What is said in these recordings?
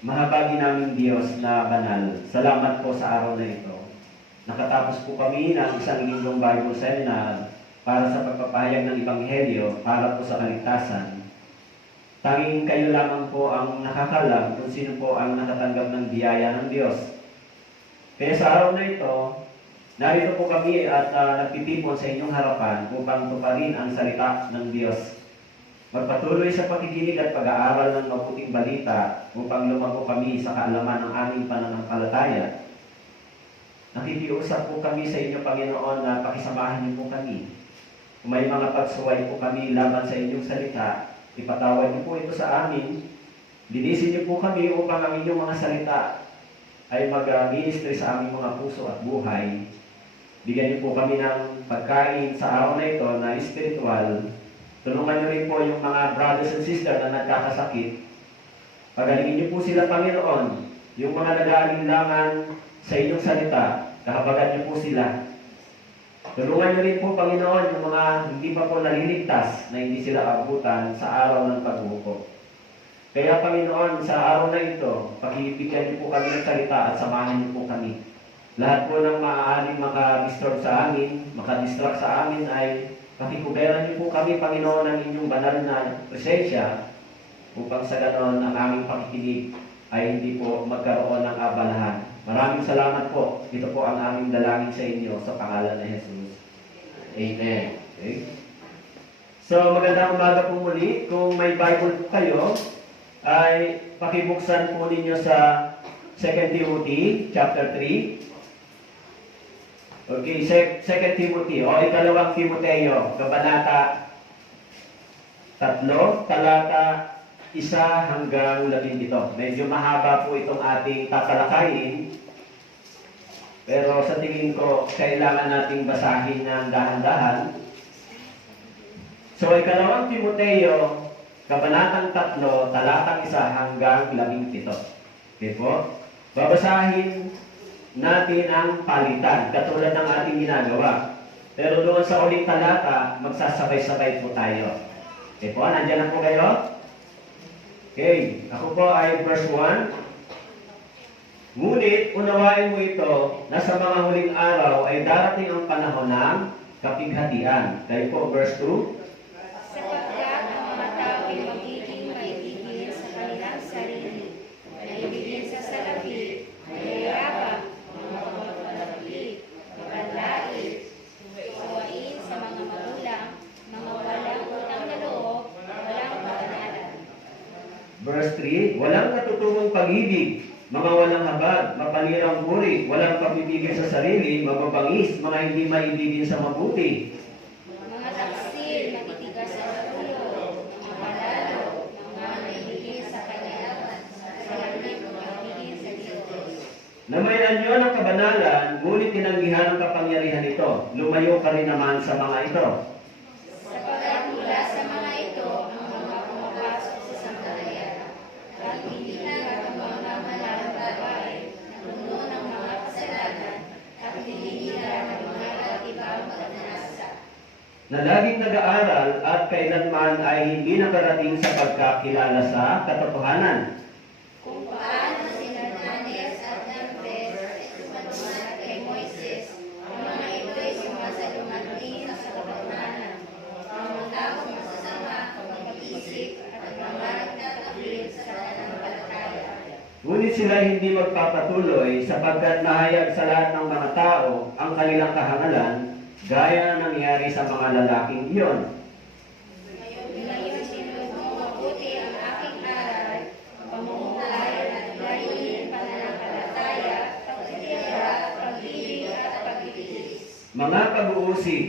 Mahabagi naming Diyos na banal, salamat po sa araw na ito. Nakatapos po kami ng isang linggong Bible seminar para sa pagpapahayag ng Ebanghelyo para po sa kaligtasan. Tanging kayo lamang po ang nakakalam kung sino po ang nakatanggap ng biyaya ng Diyos. Kaya sa araw na ito, narito po kami at nagtitipon sa inyong harapan upang tuparin ang salita ng Diyos. Magpatuloy sa pakikinig at pag-aaral ng mabuting balita upang lumago kami sa kaalaman ng aming pananampalataya. Nakikiusap po kami sa inyo, Panginoon, na pakisamahan niyo po kami. Kung may mga pagsuway po kami laban sa inyong salita, ipatawad niyo po ito sa amin. Linisin niyo po kami upang ang inyong mga salita ay mag-ministry sa aming mga puso at buhay. Bigyan niyo po kami ng pagkain sa araw na ito na espiritual. Tulungan niyo rin po yung mga brothers and sisters na nagkakasakit. Pagalingin niyo po sila, Panginoon. Yung mga nag-aalinlangan sa inyong salita, kahabagan niyo po sila. Tulungan niyo rin po, Panginoon, yung mga hindi pa po naliligtas na hindi sila abutan sa araw ng pagbuko. Kaya, Panginoon, sa araw na ito, pakibigyan niyo po kami ng salita at samahan niyo po kami. Lahat po ng maaaring makadisturb sa amin, makadistract sa amin ay pakikuberan niyo po kami, Panginoon, ng inyong banal na presensya upang sa ganon ang aming pakikinig ay hindi po magkaroon ng abalahan. Maraming salamat po. Ito po ang aming dalangin sa inyo sa pangalan ni Jesus. Amen. Okay? So, magandang umaga po muli. Kung may Bible po kayo, ay pakibuksan po ninyo sa 2 Timothy chapter 3. Okay, 2 Timothy, o ikalawang Timoteo, kabanata 3, talata 1 hanggang 17. Medyo mahaba po itong ating tatalakayin, pero sa tingin ko, kailangan nating basahin ng dahan-dahan. So, ikalawang Timoteo, kabanatang 3, talatang 1 hanggang 17. Okay po? Babasahin natin ang palitan, katulad ng ating ginagawa. Pero doon sa uling talata, magsasabay-sabay po tayo. Okay po, nandiyan na po kayo? Okay, ako po ay verse 1. Ngunit, unawain mo ito, na sa mga huling araw ay darating ang panahon ng kapighatian. Kayo po, verse 2. Sapagkat ang mga tao ay magiging maibigin sa kanilang sarili, maibigin sa salapi, mayayabang, mga pagpapalapit, mapanlait, suwain sa mga magulang, mga walang utang na loob, walang kabanalan. Verse 3, walang natutungong pag-ibig, mga walang habag, mapanirang puri, walang pagpipigil sa sarili, mababangis, mga hindi maibigin sa mabuti. Mga taksil, matitigas sa ulo, mga palalo, mga maibigin sa kanilang sarili, maibigin sa Diyos. Namayan nyo ng kabanalan, ngunit tinanggihan ang kapangyarihan ito. Lumayo ka rin naman sa mga ito. Sapagkat mula sa mga ito, ang mga pumapasok sa sandalia, at hindi na ang mga malalang babae, na puno ng mga kasalanan, at hinihilan ng mga iba't-ibang pagnanasa. Na laging nag-aaral at kailanman ay hindi nakarating sa pagkakilala sa katotohanan. Kung paano sina Danes at Jambres sumalungat kay Moises, ang mga ito ay sumasalungat din sa katotohanan. Ang mga taong masasama, mag-isip, at ang mga nagtatakwil sa pananampalataya. Ngunit sila hindi magpapatuloy sapagkat nahayag sa lahat ng mga tao ang kanilang kahangalan, gaya na nangyari sa mga lalaking iyon. Ngayon tinutong mabuti ang aking aral, pamumuhay at layunin pananampalataya, pagtitiwala, pag-ibig at pag-ibig. Mga pag-uusig,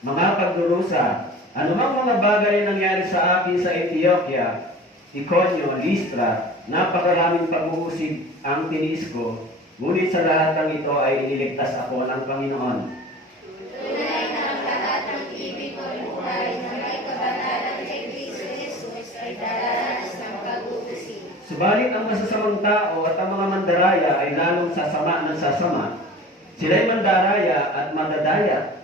mga pagdurusa, anumang mga bagay na nangyari sa akin sa Ethiopia, Iconio, Listra, napakaraming pag-uusig ang tiniis ko, ngunit sa lahat ng ito ay iniligtas ako ng Panginoon. Tunay na ang lahat ng ibig o buhay na may kabanalan kay Kristo Jesus ay daranas ng pag-uusig. Subalit ang masasamang tao at ang mga mandaraya ay lalong sasama ng sasama. Sila'y mandaraya at mandadaya.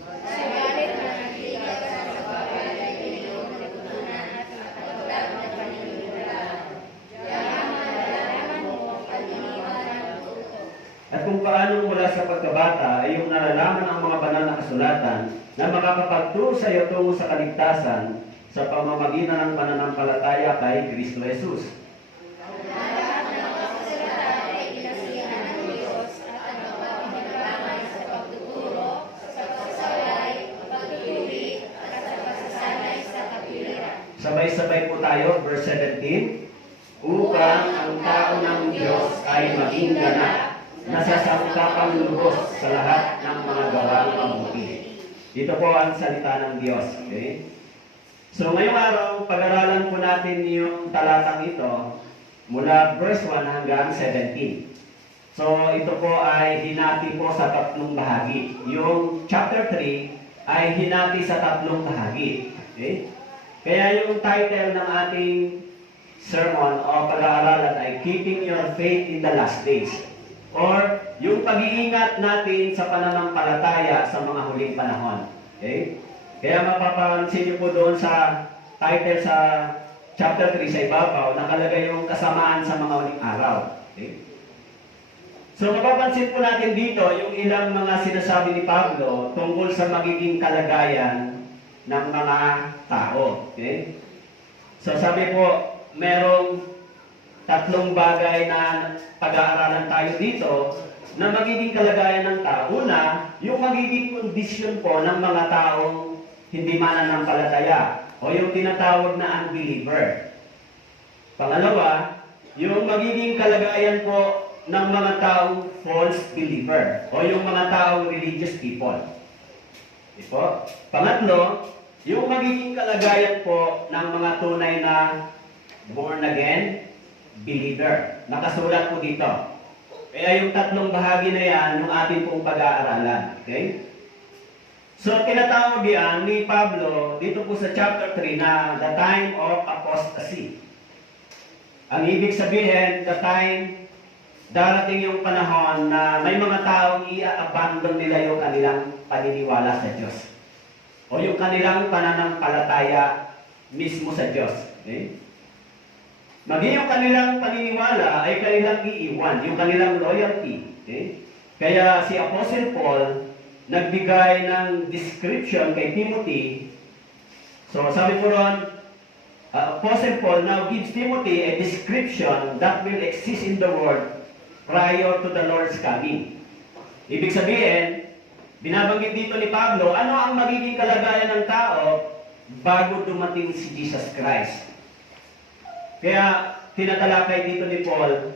Subalit mananatigan sa bawal ay iyong natutunan at mataglag na paniniwalaan. Yaman kung paano mula sa pagkabata ay yung nalalaman ang mga banal na kasulatan na makakapagturo sa iyo tungo sa kaligtasan sa pamamagitan ng pananampalataya kay Kristo Jesus. Lahat ng kasalatan ay inasiyahan ng Diyos at ang pagpapahalaman sa pagtuturo, sa pagsasalay, pagtuturi, at sa pagsasanay sa kapiliran. Sabay-sabay po tayo, verse 17. Upang ang tao ng Diyos ay maging ganap, nasasangkapang lubos sa lahat ng mga gawang mabuti. Dito po ang salita ng Diyos. Okay? So ngayong araw, pag-aralan po natin yung talatang ito mula verse 1 hanggang 17. So ito po ay hinati po sa tatlong bahagi. Yung chapter 3 ay hinati sa tatlong bahagi. Okay? Kaya yung title ng ating sermon o pag-aaralan ay Keeping Your Faith in the Last Days, or yung pag-iingat natin sa pananampalataya sa mga huling panahon. Okay? Kaya mapapansin niyo po doon sa title sa chapter 3 sa ibabaw, nakalagay yung kasamaan sa mga huling araw. Okay? So mapapansin po natin dito yung ilang mga sinasabi ni Pablo tungkol sa magiging kalagayan ng mga tao. Okay? So sabi po, merong tatlong bagay na pag-aaralan tayo dito na magiging kalagayan ng tao. Una, yung magiging kondisyon po ng mga taong hindi mananampalataya o yung tinatawag na unbeliever. Pangalawa, yung magiging kalagayan po ng mga taong false believer o yung mga taong religious people. Ito. Pangatlo, yung magiging kalagayan po ng mga tunay na born again believer. Nakasulat po dito. Kaya yung tatlong bahagi na yan, yung atin pong pag-aaralan. Okay? So, tinatawag yan ni Pablo dito po sa chapter 3 na the time of apostasy. Ang ibig sabihin, the time, darating yung panahon na may mga taong i-abandon nila yung kanilang paniniwala sa Diyos. O yung kanilang pananampalataya mismo sa Diyos. Okay? Maging yung kanilang paniniwala ay kanilang iiwan, yung kanilang loyalty. Okay? Kaya si Apostle Paul nagbigay ng description kay Timothy. So sabi po ron, Apostle Paul now gives Timothy a description that will exist in the world prior to the Lord's coming. Ibig sabihin, binabanggit dito ni Pablo, ano ang magiging kalagayan ng tao bago dumating si Jesus Christ. Kaya tinatalakay dito ni Paul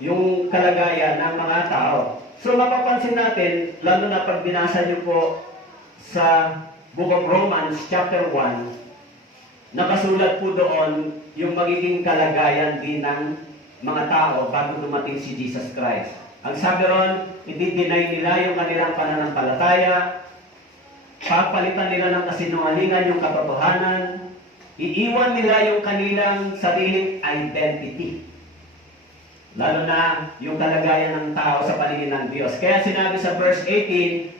yung kalagayan ng mga tao. So mapapansin natin, lalo na pag binasa niyo po sa Book of Romans chapter 1, nakasulat po doon yung magiging kalagayan din ng mga tao bago dumating si Jesus Christ. Ang sabi ron, i-deny nila yung kanilang pananampalataya, papalitan nila ng kasinungalingan yung katotohanan, iiwan nila yung kanilang sariling identity. Lalo na yung kalagayan ng tao sa paningin ng Diyos. Kaya sinabi sa verse 18,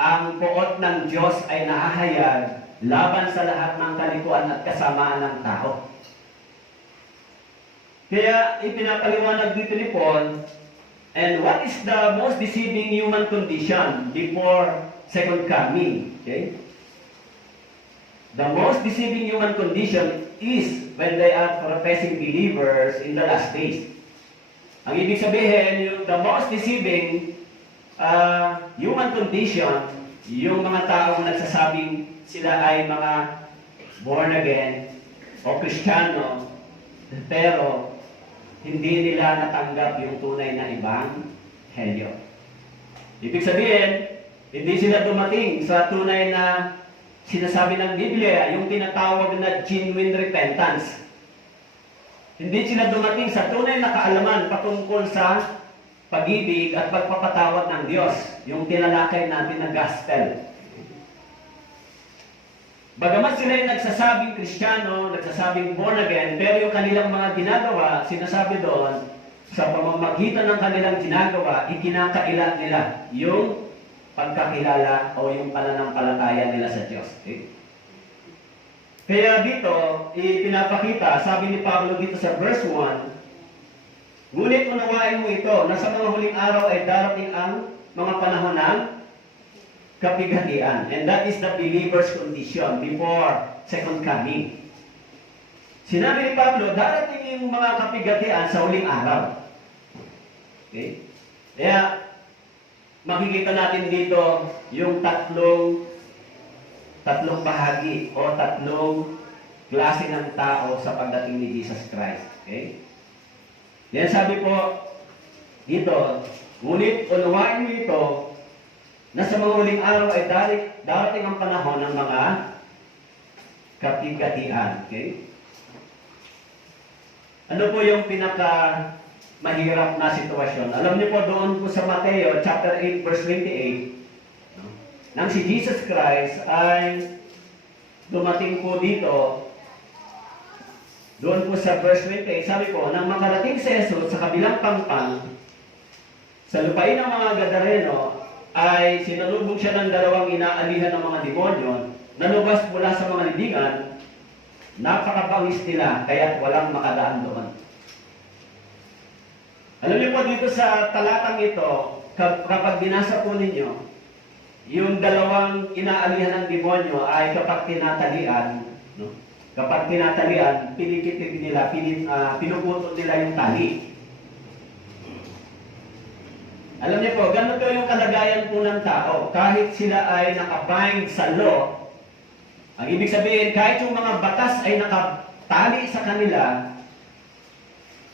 ang poot ng Diyos ay nahahayag laban sa lahat ng kalikuan at kasamaan ng tao. Kaya ipinapaliwanag dito ni Paul, and what is the most deceiving human condition before second coming? Okay? The most deceiving human condition is when they are professing believers in the last days. Ang ibig sabihin, the most deceiving human condition, yung mga taong nagsasabing sila ay mga born again o Kristiyano, pero hindi nila natanggap yung tunay na ebanghelyo. Ibig sabihin, hindi sila dumating sa tunay na sinasabi ng Biblia, yung tinatawag na genuine repentance. Hindi sila dumating sa tunay na kaalaman patungkol sa pag-ibig at pagpapatawad ng Diyos, yung tinalakay natin na gospel. Bagamat sila ay nagsasabing Kristiyano, nagsasabing born again, pero yung kanilang mga ginagawa, sinasabi doon, sa pamamagitan ng kanilang ginagawa, ikinakaila nila yung pagkakilala o yung pananampalataya nila sa Diyos. Okay? Kaya dito, ipinapakita, sabi ni Pablo dito sa verse 1, Ngunit unawain mo ito, na sa mga huling araw ay darating ang mga panahon ng kapighatian. And that is the believer's condition before second coming. Sinabi ni Pablo, darating yung mga kapighatian sa huling araw. Okay? Kaya, makikita natin dito yung tatlong bahagi o tatlong klase ng tao sa pagdating ni Jesus Christ. Okay? Yan sabi po dito, ngunit unawain mo ito na sa mga huling araw ay darating ang panahon ng mga kapighatian. Okay? Ano po yung mahirap na sitwasyon? Alam niyo po doon po sa Mateo chapter 8 verse 28, nang si Jesus Christ ay dumating po dito, doon po sa verse 28, sabi po, nang makarating si Jesus sa kabilang pampang, sa lupain ng mga Gadareno, ay sinalubong siya ng dalawang inaalihan ng mga demonyo, nalubas mula sa mga libingan, napakabangis nila, kaya't walang makadaan doon. Alam niyo po dito sa talatang ito, kapag binasa po ninyo, yung dalawang inaalihan ng demonyo ay kapag tinatalian, no? Kapag tinatalian, pinikitid nila, pinuputol nila yung tali. Alam niyo po, ganun po yung kalagayan po ng tao. Kahit sila ay nakabind sa law, ang ibig sabihin, kahit yung mga batas ay nakatali sa kanila,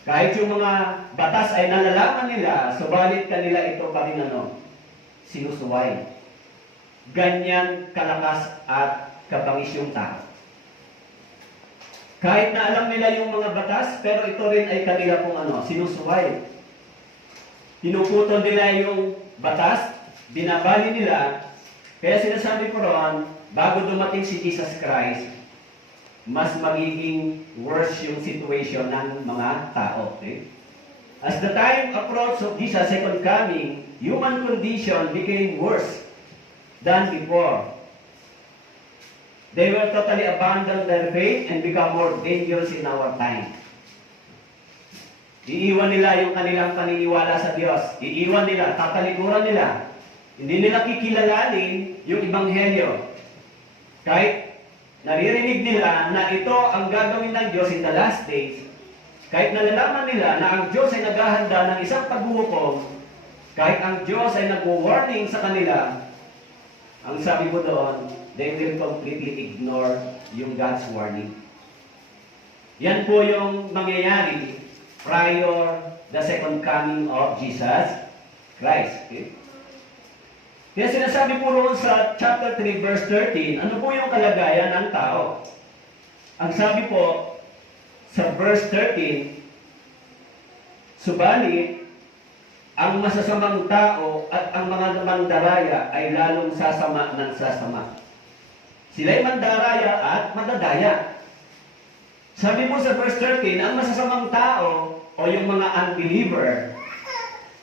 kahit yung mga batas ay nalalaman nila, subalit kanila ito pa rin sinusuway. Ganyan kalakas at kabangis yung tao. Kahit na alam nila yung mga batas, pero ito rin ay kanila pong sinusuway. Pinuputol nila yung batas, binabali nila, kaya sinasabi ko roon, bago dumating si Jesus Christ, mas magiging worse yung situation ng mga tao. Okay? As the time approached of Jesus' second coming, human condition became worse than before. They will totally abandon their faith and become more dangerous in our time. Iiwan nila yung kanilang paniniwala sa Diyos. Iiwan nila, tatalikuran nila. Hindi nila kikilalanin yung Ebanghelyo. Kahit naririnig nila na ito ang gagawin ng Diyos in the last days, kahit nalalaman nila na ang Diyos ay naghahanda ng isang paghuhukom, kahit ang Diyos ay nag-warning sa kanila, ang sabi ko doon, they will completely ignore yung God's warning. Yan po yung mangyayari prior the second coming of Jesus Christ. Okay? Kaya sinasabi po roon sa chapter 3 verse 13, ano po yung kalagayan ng tao? Ang sabi po sa verse 13, subalit, ang masasamang tao at ang mga mandaraya ay lalong sasama ng sasama. Sila'y mandaraya at madadaya. Sabi mo sa verse 13, ang masasamang tao o yung mga unbeliever,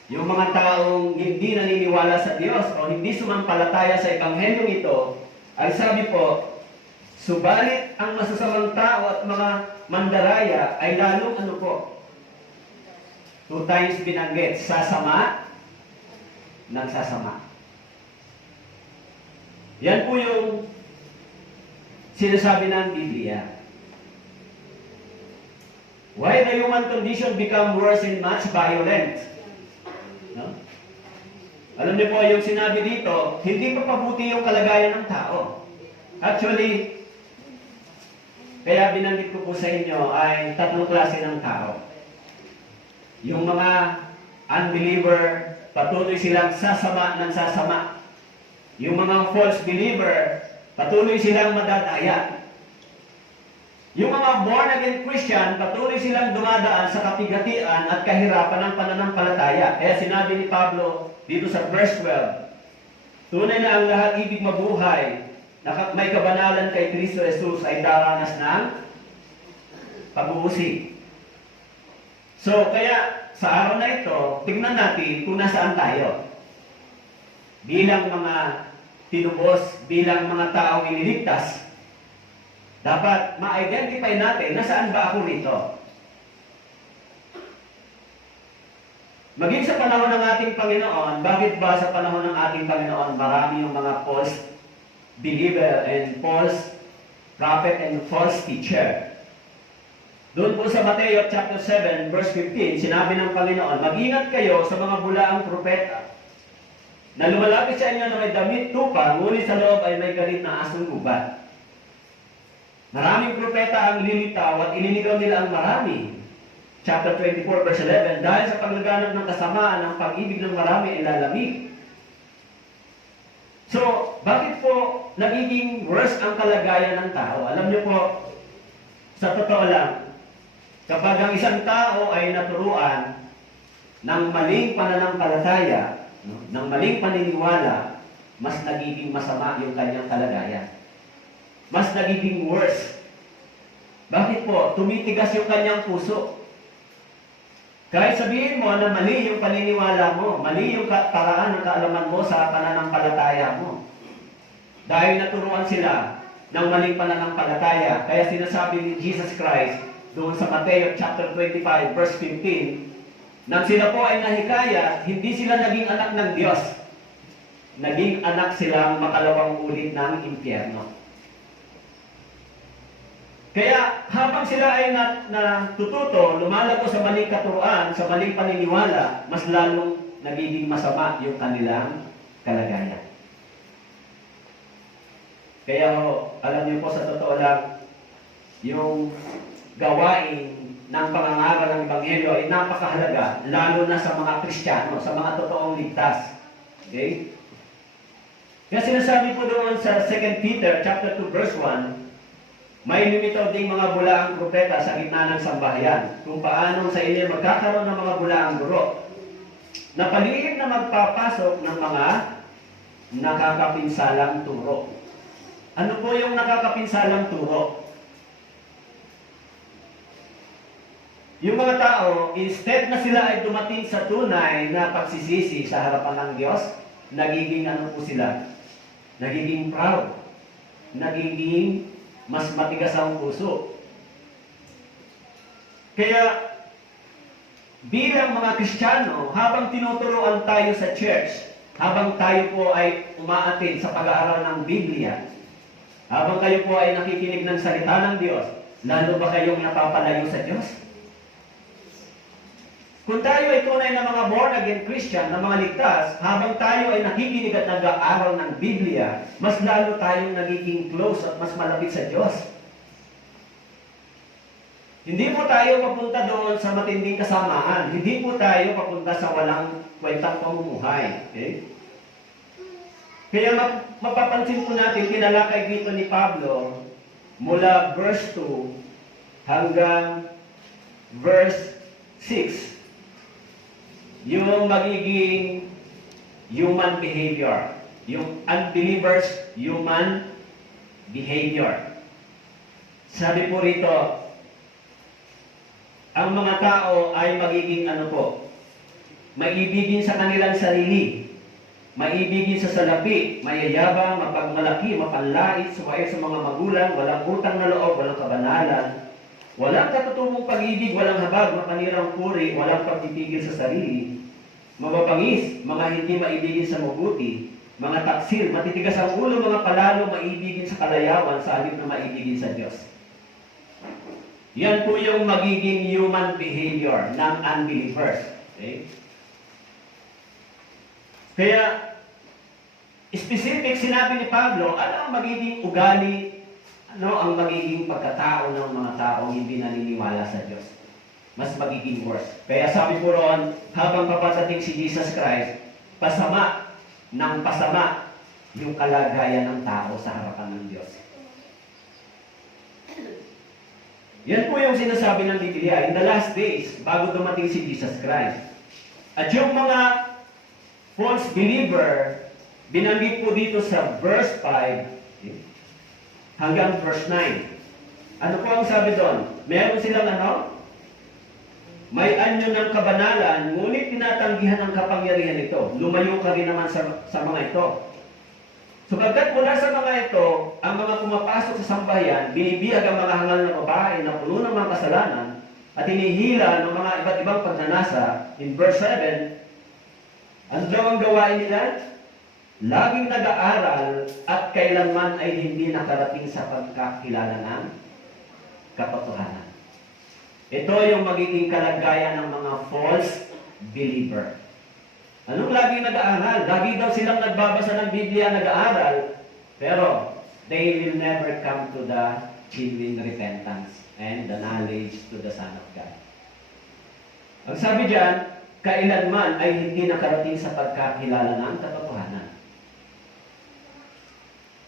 yung mga taong hindi naniniwala sa Diyos o hindi sumampalataya sa Ebanghelyong ito, ay sabi po, subalit ang masasamang tao at mga mandaraya ay lalong 2 times binanggit, sasama ng sasama. Yan po yung sinasabi ng Biblia. Why the human condition become worse and much violent? No? Alam niyo po yung sinabi dito, hindi pa pabuti yung kalagayan ng tao. Actually, kaya binanggit ko po sa inyo ay 3 klase ng tao. Yung mga unbeliever, patuloy silang sasama ng sasama. Yung mga false believer, patuloy silang madadaya. Yung mga born-again Christian, patuloy silang dumadaan sa kapighatian at kahirapan ng pananampalataya. Kaya sinabi ni Pablo dito sa verse 12, tunay na ang lahat ibig mabuhay, na may kabanalan kay Kristo Jesus ay daranas ng pag-uusig. So, kaya sa araw na ito, tignan natin kung nasaan tayo. Bilang mga tinubos, bilang mga taong iniligtas, dapat ma-identify natin nasaan ba ako rito. Maging sa panahon ng ating Panginoon, bakit ba sa panahon ng ating Panginoon marami yung mga false believer and false prophet and false teacher? Doon po sa Mateo chapter 7 verse 15, sinabi ng Panginoon, mag-ingat kayo sa mga bulaang propeta na lumalapit sa inyo na may damit tupa, ngunit sa loob ay may galit na asong gubat. Maraming propeta ang lilitaw at ililigaw nila ang marami. Chapter 24 verse 11, dahil sa paglaganap ng kasamaan, ang pag-ibig ng marami ay lalamig. So, bakit po nagiging worse ang kalagayan ng tao? Alam niyo po, sa totoo lang, kapag ang isang tao ay naturuan ng maling pananampalataya, ng maling paniniwala, mas nagiging masama yung kanyang kalagayan. Mas nagiging worse. Bakit po? Tumitigas yung kanyang puso. Kahit sabihin mo na mali yung paniniwala mo, mali yung paraan ng kaalaman mo sa pananampalataya mo. Dahil naturuan sila ng maling pananampalataya, kaya sinasabi ni Jesus Christ doon sa Mateo chapter 25 verse 15, nang sila po ay nahikaya, hindi sila naging anak ng Diyos. Naging anak silang makalawang ulit ng impyerno. Kaya habang sila ay natututo, lumalago sa maling katuruan, sa maling paniniwala, mas lalong nagiging masama yung kanilang kalagayan. Kaya alam niyo po sa totoo lang, yung gawain ng pangangaral ng Ebanghelyo ay napakahalaga, lalo na sa mga Kristiyano, sa mga totoong ligtas. Okay? Kaya sinasabi po doon sa 2 Peter chapter 2 verse 1, may lumitaw ding mga bulaang propeta sa gitna ng sambahayan, kung paano sa inyo magkakaroon ng mga bulaang guro, na palihim na magpapasok ng mga nakakapinsalang turo. Ano po yung nakakapinsalang turo? Yung mga tao, instead na sila ay dumating sa tunay na pagsisisi sa harapan ng Diyos, nagiging ano po sila? Nagiging proud. Nagiging mas matigas ang puso. Kaya, bilang mga Kristiyano, habang tinuturuan tayo sa church, habang tayo po ay umaatin sa pag-aaral ng Biblia, habang kayo po ay nakikinig ng salita ng Diyos, lalo ba kayong napapalayo sa Diyos? Kung tayo ay tunay na mga born-again Christian, na mga ligtas, habang tayo ay nakikinig at nag-aaral ng Biblia, mas lalo tayong nagiging close at mas malapit sa Diyos. Hindi po tayo papunta doon sa matinding kasamaan. Hindi po tayo papunta sa walang kwentang pamumuhay. Okay? Kaya mapapansin po natin, tinalakay dito ni Pablo, mula verse 2 hanggang verse 6. Yung magiging human behavior. Yung unbelievers' human behavior. Sabi po rito, ang mga tao ay magiging ano po, maibigin sa kanilang sarili, maibigin sa salapi, mayayabang, mapagmalaki, mapanlait, sumayo sa mga magulang, walang utang na loob, walang kabanalan, walang katutubong pag-ibig, walang habag, mapanirang puri, walang pagpipigil sa sarili, mababangis, mga hindi maibigin sa mabuti, mga taksil, matitigas ang ulo, mga palalo, maibigin sa kalayawan, sa halip na maibigin sa Diyos. Yan po yung magiging human behavior ng unbelievers. Okay? Kaya, specific sinabi ni Pablo, ano ang magiging ugali, ano ang magiging pagkatao ng mga taong hindi naniniwala sa Diyos? Mas magiging worse. Kaya sabi po roon, habang papatating si Jesus Christ, pasama ng pasama yung kalagayan ng tao sa harapan ng Diyos. Yan po yung sinasabi ng Biblia, in the last days, bago dumating si Jesus Christ. At yung mga false believer, binanggit po dito sa verse 5, hanggang verse 9. Ano po ang sabi doon? Meron silang ano? May anyo ng kabanalan, ngunit tinatanggihan ang kapangyarihan ito. Lumayo ka rin naman sa mga ito. Sapagkat mula sa mga ito, ang mga pumapasok sa sambahayan, binibiyag ang mga hangal na babae na puno ng mga kasalanan, at hinihila ng mga iba't ibang pagnanasa, in verse 7, ano daw ang gawain nila? Laging nag-aaral at kailanman ay hindi nakarating sa pagkakilala ng katotohanan. Ito yung magiging kalagayan ng mga false believer. Anong laging nag-aaral? Lagi daw silang nagbabasa ng Biblia, nag-aaral, pero they will never come to the genuine repentance and the knowledge to the Son of God. Ang sabi diyan, kailanman ay hindi nakarating sa pagkakilala ng katotohanan.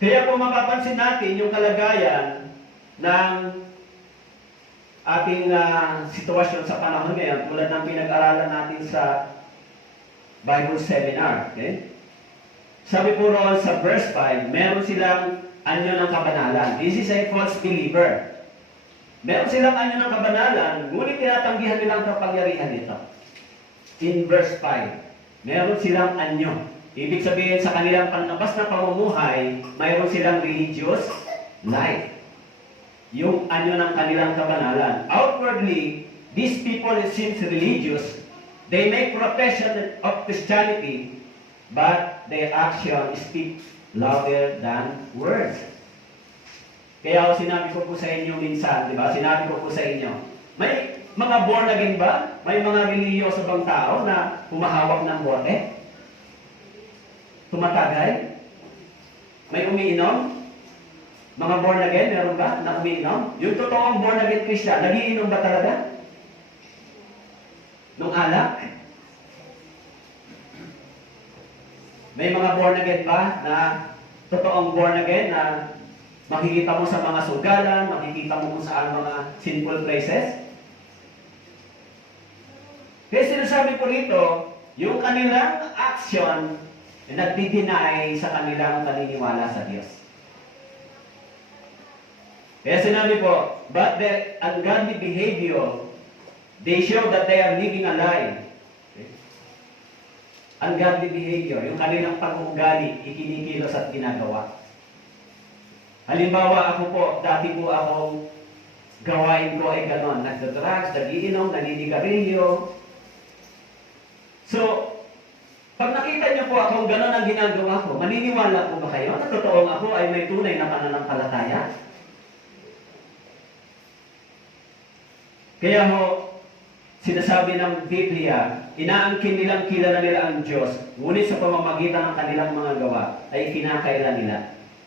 Kaya kung mapapansin natin yung kalagayan ng ating sitwasyon sa panahon ngayon, tulad ng pinag-aralan natin sa Bible Seminar, okay? Sabi po roon sa verse 5, meron silang anyo ng kabanalan. This is a false believer. Meron silang anyo ng kabanalan, ngunit tinatanggihan nilang kapangyarihan nito. In verse 5, meron silang anyo. Ibig sabihin sa kanilang panlabas na pamumuhay, mayroon silang religious life. Yung anyo ng kanilang kabanalan. Outwardly, these people seem religious. They make profession of Christianity, but their action speaks louder than words. Kaya sinabi ko po sa inyo minsan, di ba? Sinabi ko po sa inyo, may mga born again ba? May mga reliyoso bang tao na humahawak ng bote? Tumatagay? May umiinom? Mga born again, meron ba na umiinom? Yung totoong born again Christian, nagiinom ba talaga? Nung alak? May mga born again ba na totoong born again na makikita mo sa mga sugalan, makikita mo kung saan mga sinful places? Kaya sinasabi ko rito, yung kanilang action nagdi-deny sa kanilang paniniwala sa Diyos. Kaya sinabi ko, but their ungodly behavior, they show that they are living a lie. Okay? Ungodly behavior, yung kanilang pag-uugali, ikinikilos at ginagawa. Halimbawa, ako po, dati po akong gawain ko ay ganon. Nagda-drugs, nagiinom, naninigarilyo. So, pag nakita niyo po akong ganon ang ginagawa ko, maniniwala po ba kayo na totoong ako ay may tunay na pananampalataya? Kaya ho, sinasabi ng Biblia, inaangkin nilang kilala nila ang Diyos, ngunit sa pamamagitan ng kanilang mga gawa ay kinakailan nila.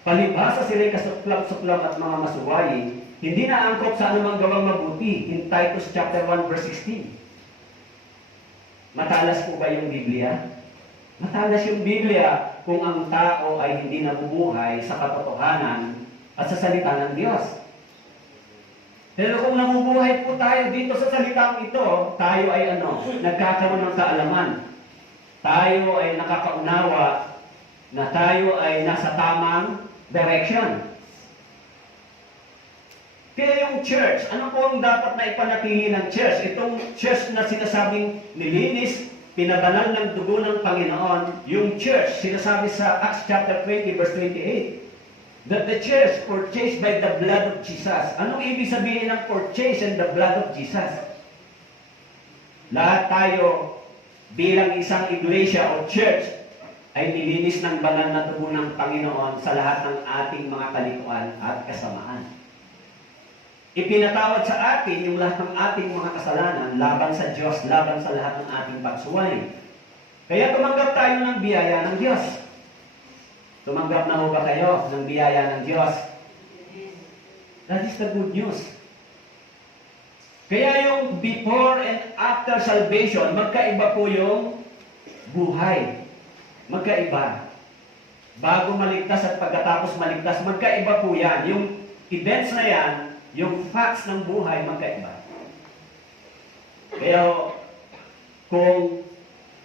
Palibhasa sila'y kasuklam-suklam at mga masuwayi, hindi na angkop sa anumang gawang mabuti. In Titus chapter 1 verse 16. Matalas po ba yung Biblia? Matalas yung Biblia kung ang tao ay hindi nabubuhay sa katotohanan at sa salita ng Diyos. Pero kung nabubuhay po tayo dito sa salitang ito, tayo ay nagkakaroon ng kaalaman. Tayo ay nakakaunawa na tayo ay nasa tamang direction. Kaya yung church, ano po ang dapat na ipanatili ng church? Itong church na sinasabing nilinis, pinabanal ng dugo ng Panginoon, yung church, sinasabi sa Acts chapter 20 verse 28, that the church purchased by the blood of Jesus. Anong ibig sabihin ng purchase and the blood of Jesus? Lahat tayo bilang isang iglesia o church ay nilinis ng banal na dugo ng Panginoon sa lahat ng ating mga kalikuan at kasamaan. Ipinatawad sa atin yung lahat ng ating mga kasalanan laban sa Diyos, laban sa lahat ng ating pagsuway. Kaya tumanggap tayo ng biyaya ng Diyos. Tumanggap na ho ba kayo ng biyaya ng Diyos? That is the good news. Kaya yung before and after salvation, magkaiba po yung buhay. Magkaiba. Bago maligtas at pagkatapos maligtas, magkaiba po yan. Yung events na yan, yung facts ng buhay, magkaiba. Kaya kung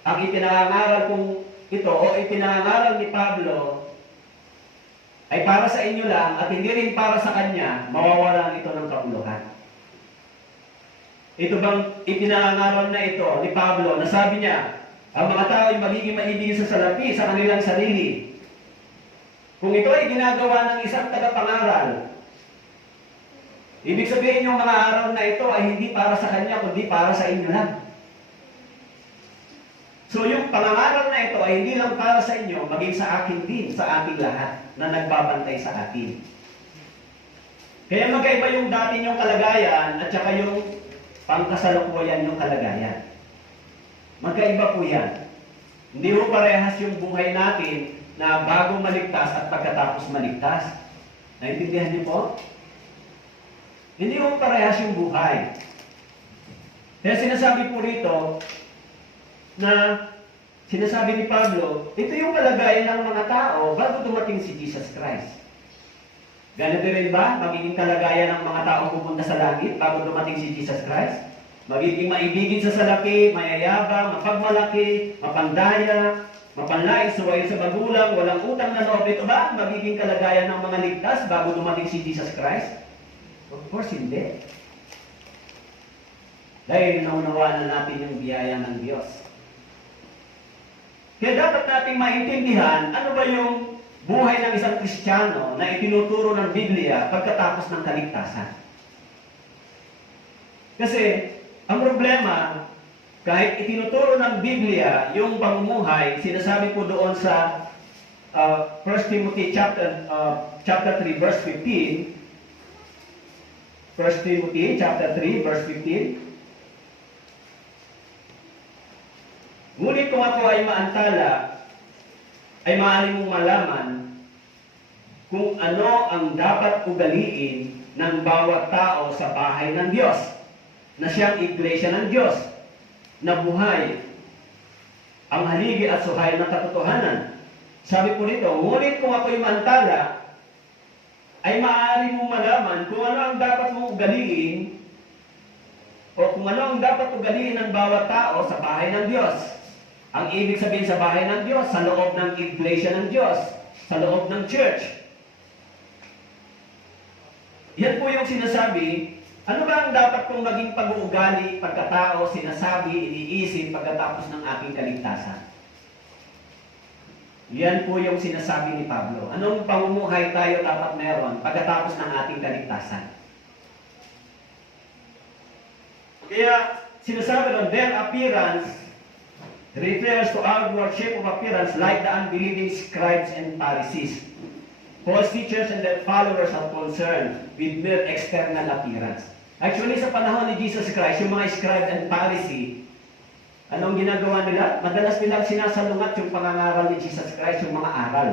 ang ipinangaral kong ito o ipinangaral ni Pablo ay para sa inyo lang at hindi rin para sa kanya, mawawalan ito ng kabuluhan. Ito bang ipinangaral na ito ni Pablo na sabi niya, ang mga tao ay magiging maibigin sa salapi sa kanilang sarili. Kung ito ay ginagawa ng isang tagapangaral, Ibig sabihin yung mga araw na ito ay hindi para sa kanya, kundi para sa inyo lang. So yung pangangaral na ito ay hindi lang para sa inyo, maging sa akin din, sa ating lahat na nagbabantay sa atin. Kaya magkaiba yung dati yung kalagayan at saka yung pangkasalukuyan yung kalagayan. Magkaiba po yan. Hindi ho parehas yung buhay natin na bago maligtas at pagkatapos maligtas. Naintindihan niyo po? Hindi ho parehas yung buhay. Kaya sinasabi po rito, na sinasabi ni Pablo, ito yung kalagayan ng mga tao bago dumating si Jesus Christ. Ganito rin ba magiging kalagayan ng mga tao pupunta sa langit bago dumating si Jesus Christ? Magiging maibigin sa salaki, mayayabang, mapagmalaki, mapandaya, mapanlait, suwayo sa magulang, walang utang na loob. Ito ba magiging kalagayan ng mga ligtas bago dumating si Jesus Christ? Of course, hindi. Dahil naunawa na natin yung biyaya ng Diyos. Kaya dapat nating maintindihan ano ba yung buhay ng isang Kristiyano na itinuturo ng Biblia pagkatapos ng kaligtasan. Kasi, ang problema, kahit itinuturo ng Biblia yung pamumuhay, sinasabi po doon sa 1 Timothy chapter 3 verse 15, 1 Timothy chapter 3 verse 15, ngunit kung ako ay maantala, ay maaari mong malaman kung ano ang dapat ugaliin ng bawat tao sa bahay ng Diyos, na siyang iglesia ng Diyos, na buhay ang haligi at suhay ng katotohanan. Sabi po nito, ngunit kung ako'y maantala, ay maaari mong malaman kung ano ang dapat mong ugaliin o kung ano ang dapat ugaliin ng bawat tao sa bahay ng Diyos. Ang ibig sabihin sa bahay ng Diyos, sa loob ng iglesia ng Diyos, sa loob ng church. Yan po yung sinasabi, ano ba ang dapat kong maging pag-uugali, pagkatao, sinasabi, iniisip pagkatapos ng aking kaligtasan? Yan po yung sinasabi ni Pablo. Anong pamumuhay tayo dapat meron pagkatapos ng ating kaligtasan? Kaya sinasabi doon, their appearance refers to outward shape of appearance like the unbelieving scribes and Pharisees. False teachers and their followers are concerned with mere external appearance. Actually, sa panahon ni Jesus Christ, yung mga scribe and Pharisee, anong ginagawa nila? Madalas nilang sinasalungat yung pangangaral ni Jesus Christ, yung mga aral.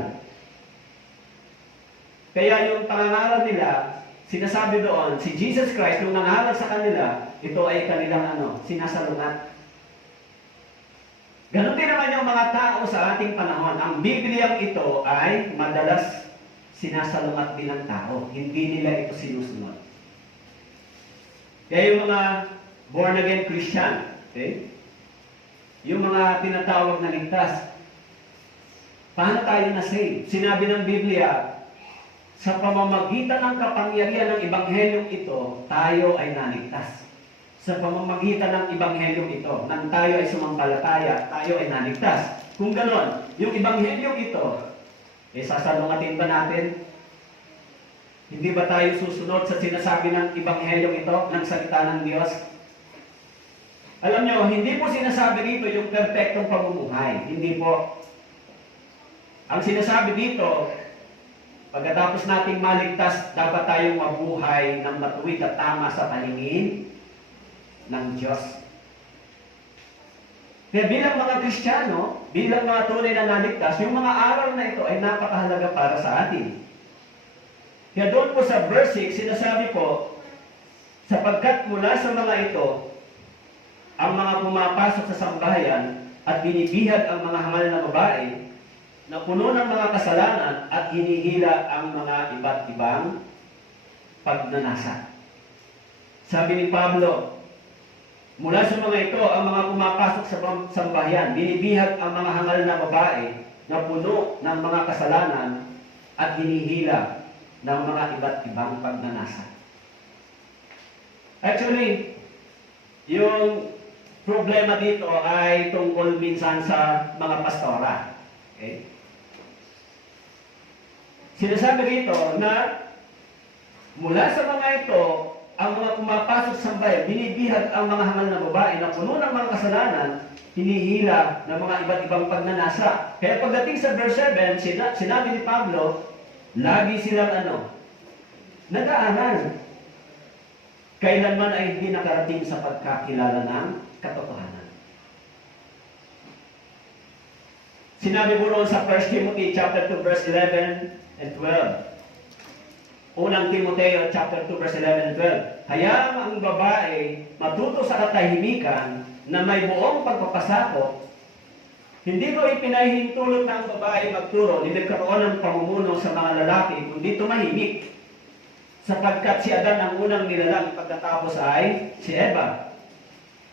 Kaya yung pangangaral nila, sinasabi doon, si Jesus Christ, yung nangaral sa kanila, ito ay kanilang sinasalungat. Ganon din naman yung mga tao sa ating panahon. Ang Bibliang ito ay madalas sinasalungat din ng tao. Hindi nila ito sinusunod. Kaya yung mga born-again Christian, okay? Yung mga tinatawag na ligtas, paano tayo na-save? Sinabi ng Biblia, sa pamamagitan ng kapangyarihan ng Ebanghelyong ito, tayo ay naligtas. Sa pamamagitan ng Ebanghelyong ito, nang tayo ay sumampalataya, tayo ay naligtas. Kung ganon, yung Ebanghelyong ito, sasalungatin ba natin? Hindi ba tayo susunod sa sinasabi ng Ebanghelyong ito, ng salita ng Diyos? Alam nyo, hindi po sinasabi dito yung perfectong pamumuhay. Hindi po. Ang sinasabi dito, pagkatapos nating maligtas, dapat tayong mabuhay ng matuwid at tama sa paningin ng Diyos. Kaya bilang mga Kristiyano, bilang mga tunay na naligtas, yung mga aral na ito ay napakahalaga para sa atin. Kaya doon po sa verse 6, sinasabi po, sapagkat mula sa mga ito, ang mga pumapasok sa sambahayan at binibihag ang mga hangal na babae na puno ng mga kasalanan at hinihila ang mga iba't ibang pagnanasa. Sabi ni Pablo, mula sa mga ito, ang mga pumapasok sa sambahayan, binibihag ang mga hangal na babae na puno ng mga kasalanan at hinihila ng mga iba't ibang pagnanasa. Actually, yung problema dito ay tungkol minsan sa mga pastora. Okay? Sinasabi rito na mula sa mga ito, ang mga pumapasok sa sambayan, binibihag ang mga hangal na babae na puno ng mga kasalanan, hinihila ng mga iba't ibang pagnanasa. Kaya pagdating sa verse 7, sinabi ni Pablo, lagi silang nag-aaral. Kailanman ay hindi nakarating sa pagkakilala ng katotohanan. Sinabi mo roon sa 1 Timothy chapter 2 verse 11 and 12. Unang Timoteo chapter 2 verse 11 and 12. Hayaan ang babae matuto sa katahimikan na may buong pagpapasakop. Hindi ko ipinahihintulot na ang babae magturo, ni nagkaroon ng pamumuno sa mga lalaki, kundi tumahimik. Sapagkat si Adan ang unang nilalang, pagkatapos ay si Eva.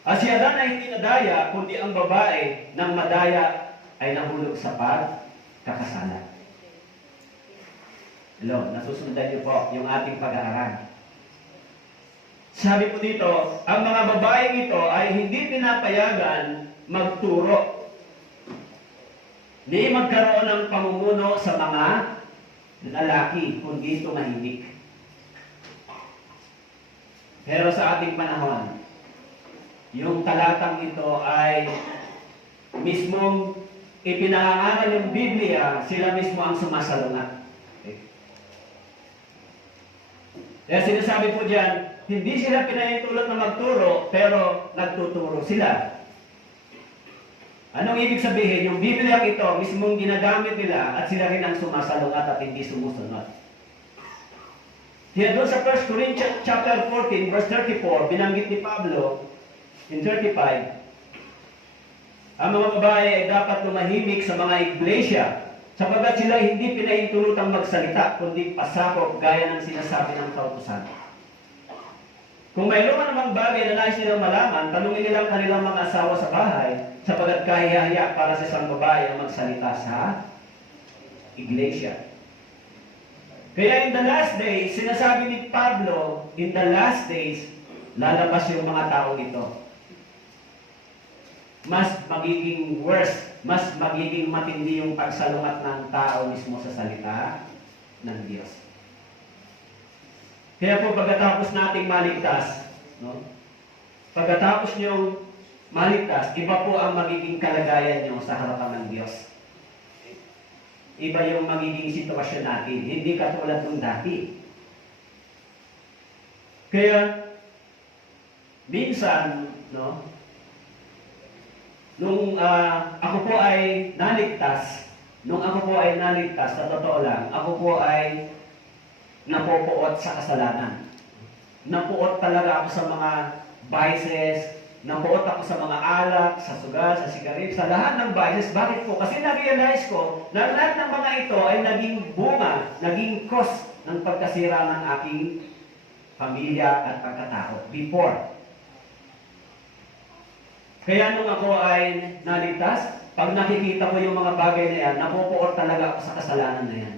At si Adan ay hindi nadaya, kundi ang babae nang madaya ay nahulog sa pagkakasala. Hello, nasusundan niyo po yung ating pag-aaral. Sabi po dito, ang mga babaeng ito ay hindi pinapayagan magturo, ni magkaroon ng pamumuno sa mga lalaki, kundi tumahimik. Pero sa ating panahon, yung talatang ito ay mismong ipinangangaral yung Biblia, sila mismo ang sumasalungat. Okay. Kaya sinasabi po diyan, hindi sila pinahintulot na magturo, pero nagtuturo sila. Anong ibig sabihin? Yung Biblia ito, mismong ginagamit nila at sila rin ang sumasalungat at hindi sumusunod. Kaya doon sa 1 Corinthians chapter 14, verse 34, binanggit ni Pablo, in 35, ang mga babae ay dapat tumahimik sa mga iglesia, sapagkat sila hindi pinahintulutang magsalita, kundi pasakop gaya ng sinasabi ng kautusan. Kung mayroon man namang bagay na nais nilang malaman, tanungin nilang kanilang mga asawa sa bahay, sapagkat kahihiya para sa isang babae ang magsalita sa iglesia. Kaya in the last days, sinasabi ni Pablo, in the last days, lalabas yung mga taong ito. Mas magiging worse, mas magiging matindi yung pagsalungat ng tao mismo sa salita ng Diyos. Kaya po pagkatapos nating maligtas, no? Pagkatapos niyong maligtas, iba po ang magiging kalagayan niyo sa harapan ng Diyos. Iba yung magiging sitwasyon natin, hindi katulad ng dati. Kaya minsan, no, nung ako po ay naligtas, sa totoo lang, ako po ay napupuot sa kasalanan. Napuot talaga ako sa mga vices, napuot ako sa mga alak, sa sugal, sa sigarit, sa lahat ng vices. Bakit po? Kasi na-realize ko na lahat ng mga ito ay naging bunga, naging cause ng pagkasira ng aking pamilya at pagkatao before. Kaya nung ako ay naligtas, pag nakikita ko yung mga bagay na yan, napupuot talaga ako sa kasalanan na yan.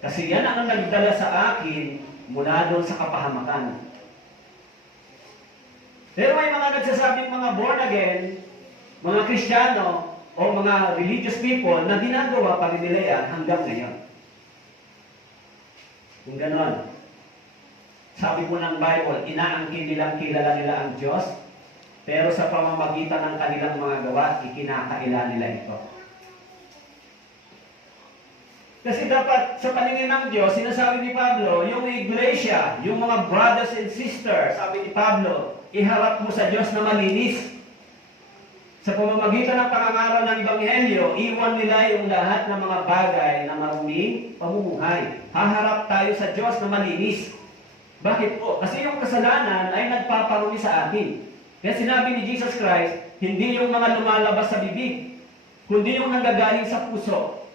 Kasi yan ang nagdala sa akin mula doon sa kapahamakan. Pero may mga nagsasabing mga born again, mga Kristiyano, o mga religious people na ginagawa pa rin nila yan hanggang ngayon. Kung ganon, sabi po ng Bible, inaangkin nilang kilala nila ang Diyos, pero sa pamamagitan ng kanilang mga gawa, ikinakaila nila ito. Kasi dapat sa paningin ng Diyos, sinasabi ni Pablo, yung iglesia, yung mga brothers and sisters, sabi ni Pablo, iharap mo sa Diyos na malinis. Sa pamamagitan ng pangangaral ng Ebanghelyo, iwan nila yung lahat ng mga bagay na maruming pamumuhay. Haharap tayo sa Diyos na malinis. Bakit po? Kasi yung kasalanan ay nagpaparumi sa atin. Kaya sinabi ni Jesus Christ, hindi yung mga lumalabas sa bibig, kundi yung nanggagaling sa puso.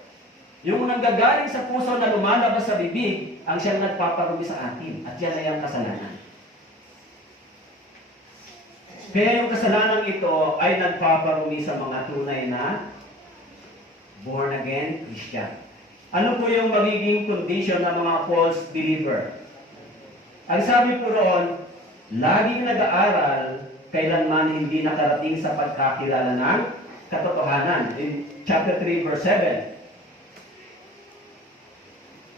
Yung nanggagaling sa puso na lumalabas sa bibig, ang siyang nagpaparumi sa atin. At yan ay ang kasalanan. Kaya yung kasalanan ito ay nagpaparumi sa mga tunay na born again Christian. Ano po yung magiging condition ng mga false believer? Ang sabi po roon, laging nag-aaral, kailanman hindi nakarating sa pagkakilala ng katotohanan. In chapter 3, verse 7.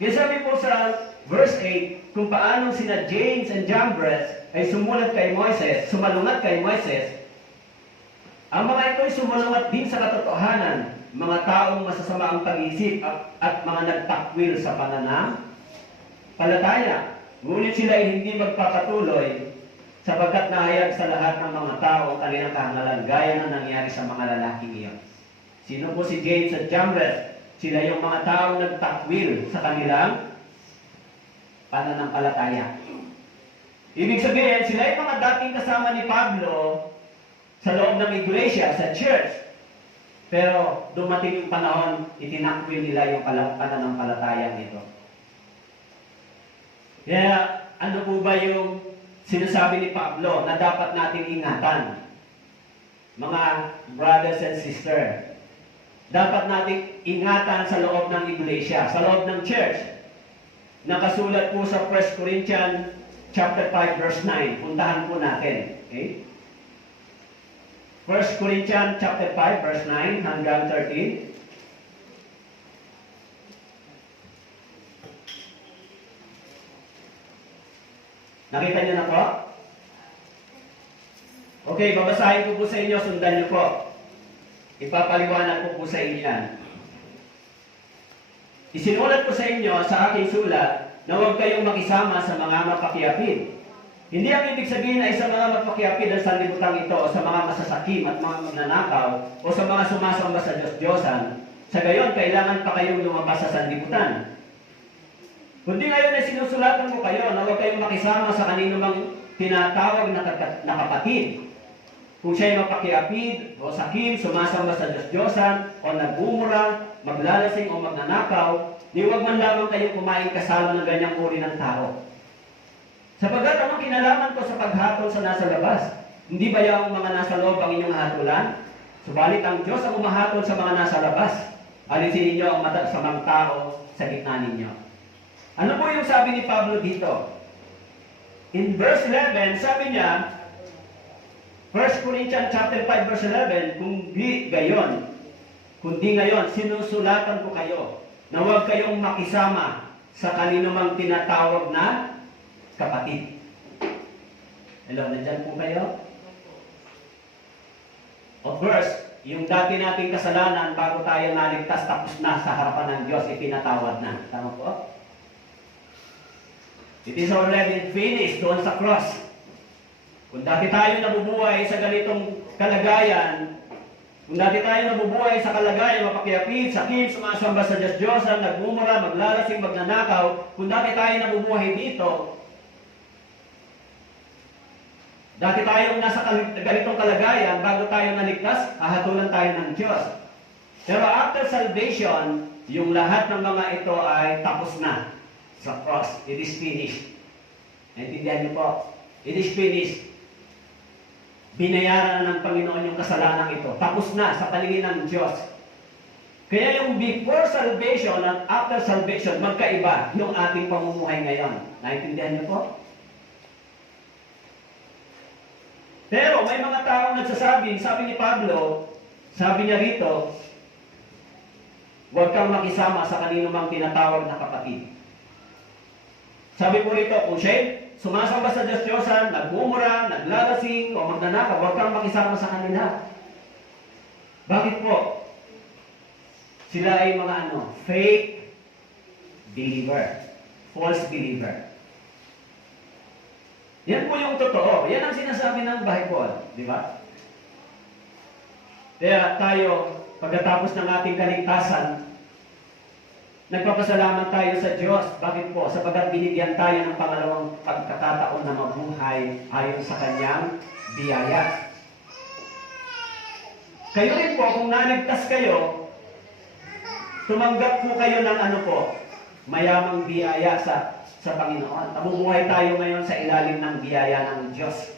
Kaya sabi po sa verse 8, kung paano sina James and Jambres ay sumulat kay Moises, sumalungat kay Moises, ang mga ito ay sumalungat din sa katotohanan, mga taong masasama ang pag-isip at mga nagtakwil sa pananampalataya. Ngunit sila ay hindi magpapatuloy sapagkat nahayag sa lahat ng mga tao ang kanilang kahangalan gaya na nangyari sa mga lalaking iyon. Sino po si James at Jambres? Sila yung mga taong nagtakwil sa kanilang pananampalataya. Ibig sabihin, sila ay mga dating kasama ni Pablo sa loob ng iglesia, sa church. Pero dumating yung panahon, itinakwil nila yung pananampalataya nito. Kaya ano po ba yung sinasabi ni Pablo na dapat nating ingatan? Mga brothers and sisters, dapat nating ingatan sa loob ng iglesia, sa loob ng church. Nakasulat po sa 1 Corinthians chapter 5 verse 9. Puntahan po natin. Okay? 1 Corinthians chapter 5 verse 9 hanggang 13. Nakita niyo na po? Okay, babasahin ko po sa inyo, sundan niyo po. Ipapaliwanag ko po sa inyo yan. Isinulat ko sa inyo sa aking sulat na huwag kayong makisama sa mga mapakiapid. Hindi ang ibig sabihin ay sa mga mapakiapid ang sanlibutan ito o sa mga masasakim at mga magnanakaw o sa mga sumasamba sa Diyos-Diyosan. Sa gayon, kailangan pa kayong lumabas sa sanlibutan. Kundi ngayon ay sinusulatan ko kayo na huwag kayong makisama sa kanino mang tinatawag na kapatid. Kung siya ay mapakiapid o sakim, sumasamba sa Diyos-Diyosan o nagbumura, maglalasing o magnanakaw, di huwag man lamang kayo kumain kasama ng ganyang uri ng tao. Sapagkat ang kinalaman ko sa paghatol sa nasa labas, hindi ba yung mga nasa loob ang inyong hatulan? Subalit ang Diyos ang umahatol sa mga nasa labas. Alisin ninyo ang masamang tao sa gitna ninyo. Ano po yung sabi ni Pablo dito? In verse 11, sabi niya, 1 Corinthians chapter 5 verse 11, kundi ngayon, sinusulatan ko kayo na huwag kayong makisama sa kanino mang tinatawag na kapatid. Hello, nandyan po kayo? Of course, yung dati nating kasalanan bago tayo naligtas tapos na sa harapan ng Diyos, ipinatawad na. Tama po? It is already finished doon sa cross. Kung dati tayo nabubuhay sa ganitong kalagayan, kung dati tayo nabubuhay sa kalagayan, mapakiapid, sakim, sumasamba sa Diyos-Diyosan, nagmumura, maglalasing, magnanakaw, kung dati tayo nabubuhay dito, dati tayong nasa ganitong kalagayan, bago tayo naligtas, hahatulan tayo ng Diyos. Pero after salvation, yung lahat ng mga ito ay tapos na sa cross. It is finished. Naintindihan niyo po? It is finished. Binayaran na ng Panginoon yung kasalanan ito. Tapos na sa paningin ng Diyos. Kaya yung before salvation at after salvation, magkaiba yung ating pamumuhay ngayon. Naintindihan niyo po? Pero may mga taong nagsasabi, sabi ni Pablo, sabi niya rito, huwag kang makisama sa kanino mang tinatawag na kapatid. Sabi po rito, kung siya sumasamba sa Diyos-Diyosan, nagmumura, naglalasing, o magnanakaw, huwag kang makisama sa kanila. Bakit po? Sila ay mga fake believer, false believer. Yan po yung totoo. Yan ang sinasabi ng Bible. Di ba? Kaya tayo, pagkatapos ng ating kaligtasan, nagpapasalamat tayo sa Diyos. Bakit po? Sapagkat binigyan tayo ng pangalawang pagkakataon na mabuhay ayon sa Kanyang biyaya. Kayo rin po, kung naligtas kayo, tumanggap po kayo ng mayamang biyaya sa Panginoon. Nabubuhay tayo ngayon sa ilalim ng biyaya ng Diyos.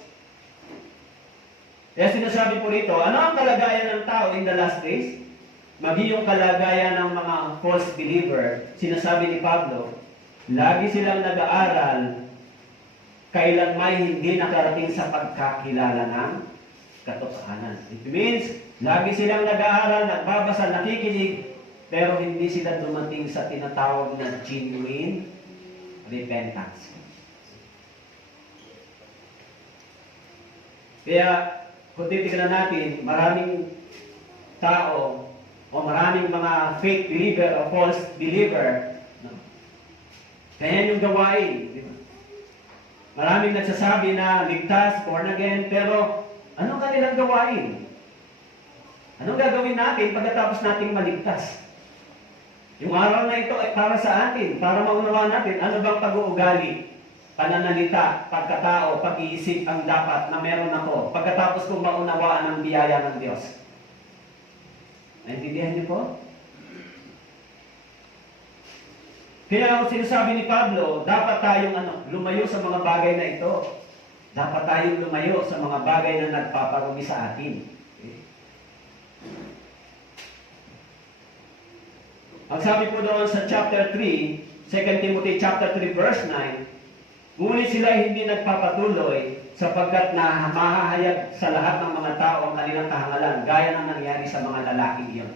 Kaya sinasabi po rito, ano ang kalagayan ng tao in the last days? Maging yung kalagayan ng mga false believer, sinasabi ni Pablo, lagi silang nag-aaral, kailan may hindi nakarating sa pagkakilala ng katotohanan. It means, lagi silang nag-aaral, nagbabasa, nakikinig, pero hindi sila dumating sa tinatawag na genuine repentance. Kaya, kung titignan natin, maraming tao o maraming mga fake believer o false believer, no? Kaya yung gawain. Di ba? Maraming nagsasabi na ligtas, born again, pero anong kanilang gawain? Anong gagawin natin pagkatapos nating maligtas? Yung araw na ito ay para sa atin, para maunawaan natin ano bang pag-uugali, pananalita, pagkatao, pag-iisip ang dapat na meron ako pagkatapos kong maunawaan ang biyaya ng Diyos. Naintindihan niyo po? Kaya ang sinasabi ni Pablo, dapat tayong lumayo sa mga bagay na ito. Dapat tayong lumayo sa mga bagay na nagpaparumi sa atin. Ang sabi po doon sa chapter 3, 2 Timothy chapter 3 verse 9, ngunit sila hindi nagpapatuloy sapagkat mahahayag sa lahat ng mga tao ang kanilang kahangalan, gaya ng nangyari sa mga lalaki iyon.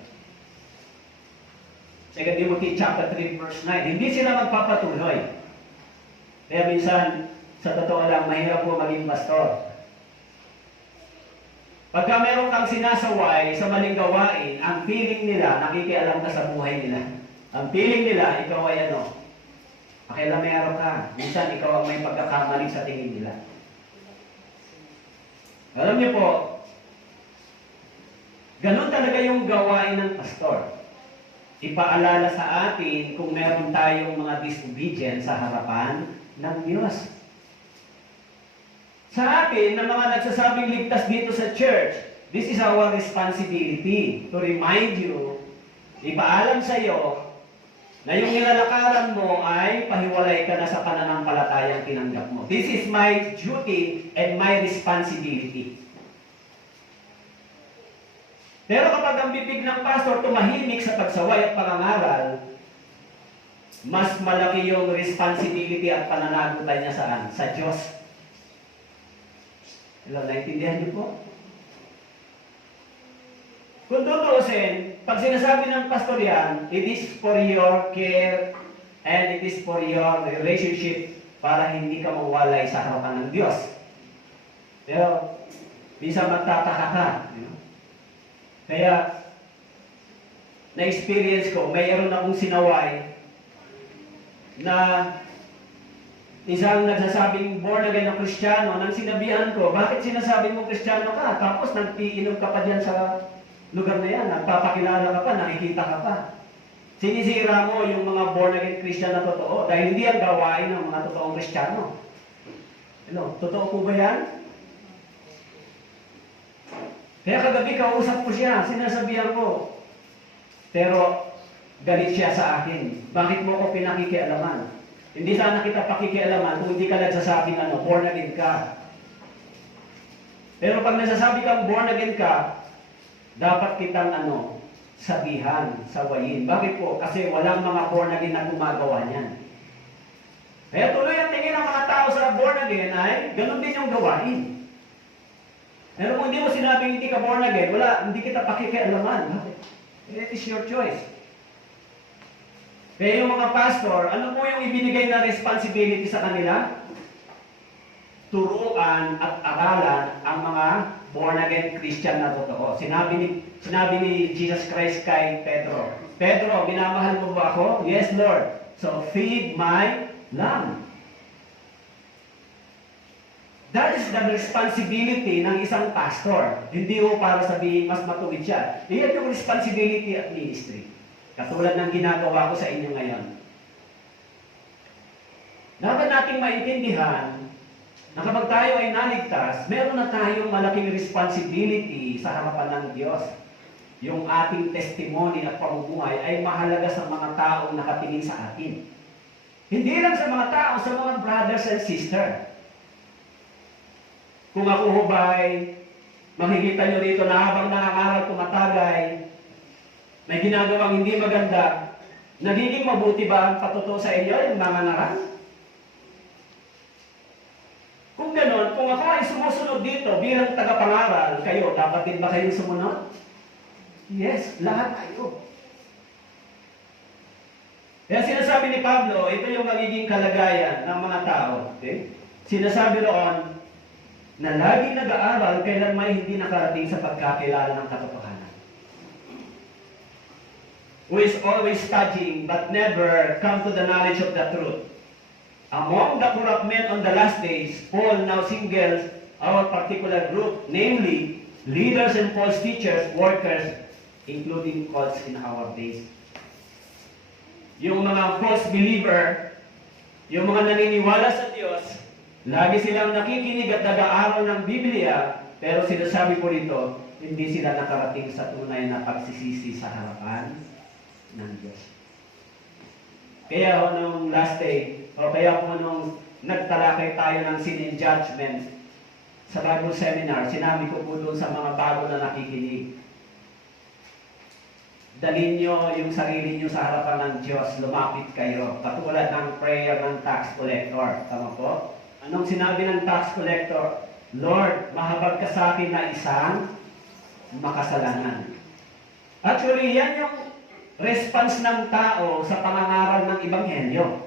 2 Timothy chapter 3 verse 9, hindi sila magpapatuloy. Kaya minsan, sa totoo lang, mahirap po maging pastor. Pagka meron kang sinasaway sa maling gawain, ang feeling nila, nakikialam ka sa buhay nila. Ang feeling nila, ikaw ay pakialamero ka. Minsan, ikaw ang may pagkakamali sa tingin nila. Alam niyo po, ganun talaga yung gawain ng pastor. Ipaalala sa atin kung meron tayong mga disobedient sa harapan ng Diyos. Sa atin, na mga nagsasabing ligtas dito sa church, this is our responsibility to remind you, ipaalam sa iyo, na yung nilalakaran mo ay pahiwalay ka na sa pananampalatayang tinanggap mo. This is my duty and my responsibility. Pero kapag ang bibig ng pastor tumahimik sa pagsaway at pangangaral, mas malaki yung responsibility at pananagutan niya saan? Sa Diyos. Hello, naintindihan niyo po? Kung tutuusin, pag sinasabi ng pastor yan, it is for your care and it is for your relationship para hindi ka mawalay sa harapan ng Diyos. Pero, minsan magtataka ka. Kaya, na-experience ko, mayroon akong sinaway na isang nagsasabing born again na Kristiyano, nang sinabihan ko, bakit sinasabi mo Kristiyano ka? Tapos nagpiinom ka pa dyan sa lugar na yan, nagpapakilala ka pa, nakikita ka pa. Sinisira mo yung mga born again Christian na totoo dahil hindi ang gawain ng mga totoong Kristiyano. Totoo po ba yan? Kaya kagabi kausap ko siya, sinasabihan ko. Pero galit siya sa akin. Bakit mo ko pinakikialaman? Hindi sana kita pakikialaman kung hindi ka nagsasabing born again ka. Pero pag nagsasabi kang born again ka, dapat kitang sabihan, sawayin. Bakit po? Kasi walang mga born again na gumagawa niyan. Kaya tuloy ang tingin ng mga tao sa born again ay ganun din yung gawain. Pero kung hindi mo sinabing hindi ka born again, hindi kita pakikialaman. Bakit? It is your choice. Kaya yung mga pastor, ano po yung ibinigay na responsibility sa kanila? Turuan at aralan ang mga born-again Christian na totoo. Sinabi ni Jesus Christ kay Pedro, Pedro, minamahal mo ba ako? Yes, Lord. So feed my lamb. That is the responsibility ng isang pastor. Hindi mo para sabihin mas matuwid siya. Iyan yung responsibility at ministry. Katulad ng ginagawa ko sa inyo ngayon. Dapat nating maintindihan na kapag tayo ay naligtas, meron na tayong malaking responsibility sa harapan ng Diyos. Yung ating testimony at pamumuhay ay mahalaga sa mga taong nakatingin sa atin. Hindi lang sa mga tao, sa mga brothers and sisters. Kung ako hubay, makikita nyo rito na habang nangangaral tumatagay, may ginagawang hindi maganda, nagiging mabuti ba ang patuto sa inyo yung mga naran? Kung ganon, kung ako ay sumusunod dito bilang tagapangaral, kayo, dapat din ba kayong sumunod? Yes, lahat kayo. Kaya sinasabi ni Pablo, ito yung magiging kalagayan ng mga tao. Okay? Sinasabi roon, na lagi nag-aaral kailan may hindi nakarating sa pagkakilala ng katotohanan. Who is always studying but never come to the knowledge of the truth. Among the corrupt men on the last days, Paul now singles our particular group, namely leaders and false teachers, workers, including cults in our days. Yung mga false believer, yung mga naniniwala sa Diyos, lagi silang nakikinig at nag-aaral ng Biblia, pero sinasabi ko rito, hindi sila nakarating sa tunay na pagsisisi sa harapan ng Diyos. Kaya ho nung last day, o kaya po nung nagtalakay tayo ng sin and judgment sa Bible seminar, sinabi ko po doon sa mga bago na nakikinig, dalhin nyo yung sarili nyo sa harapan ng Diyos, lumapit kayo, katulad ng prayer ng tax collector. Tama po? Anong sinabi ng tax collector? Lord, mahabag ka sa akin na isang makasalanan. Actually, yan yung response ng tao sa pangangaral ng Ebanghelyo.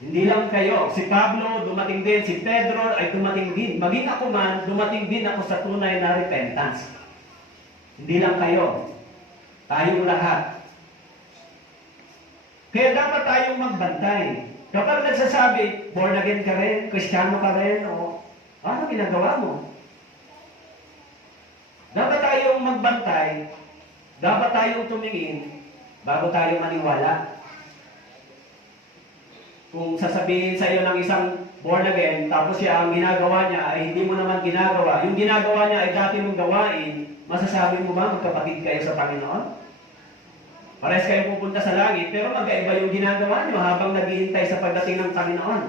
Hindi lang kayo. Si Pablo, dumating din. Si Pedro ay dumating din. Maging ako man, dumating din ako sa tunay na repentance. Hindi lang kayo. Tayong lahat. Kaya dapat tayong magbantay. Kapag nagsasabi, born again ka rin, Kristiyano ka rin, o ano ginagawa mo? Dapat tayong magbantay, dapat tayong tumingin, bago tayo maniwala. Kung sasabihin sa iyo ng isang born again, tapos siya ang ginagawa niya ay hindi mo naman ginagawa, yung ginagawa niya ay dati mong gawain, masasabi mo ba magkapatid kayo sa Panginoon? Parehas kayo pupunta sa langit, pero magkaiba yung ginagawa niyo habang naghihintay sa pagdating ng Panginoon.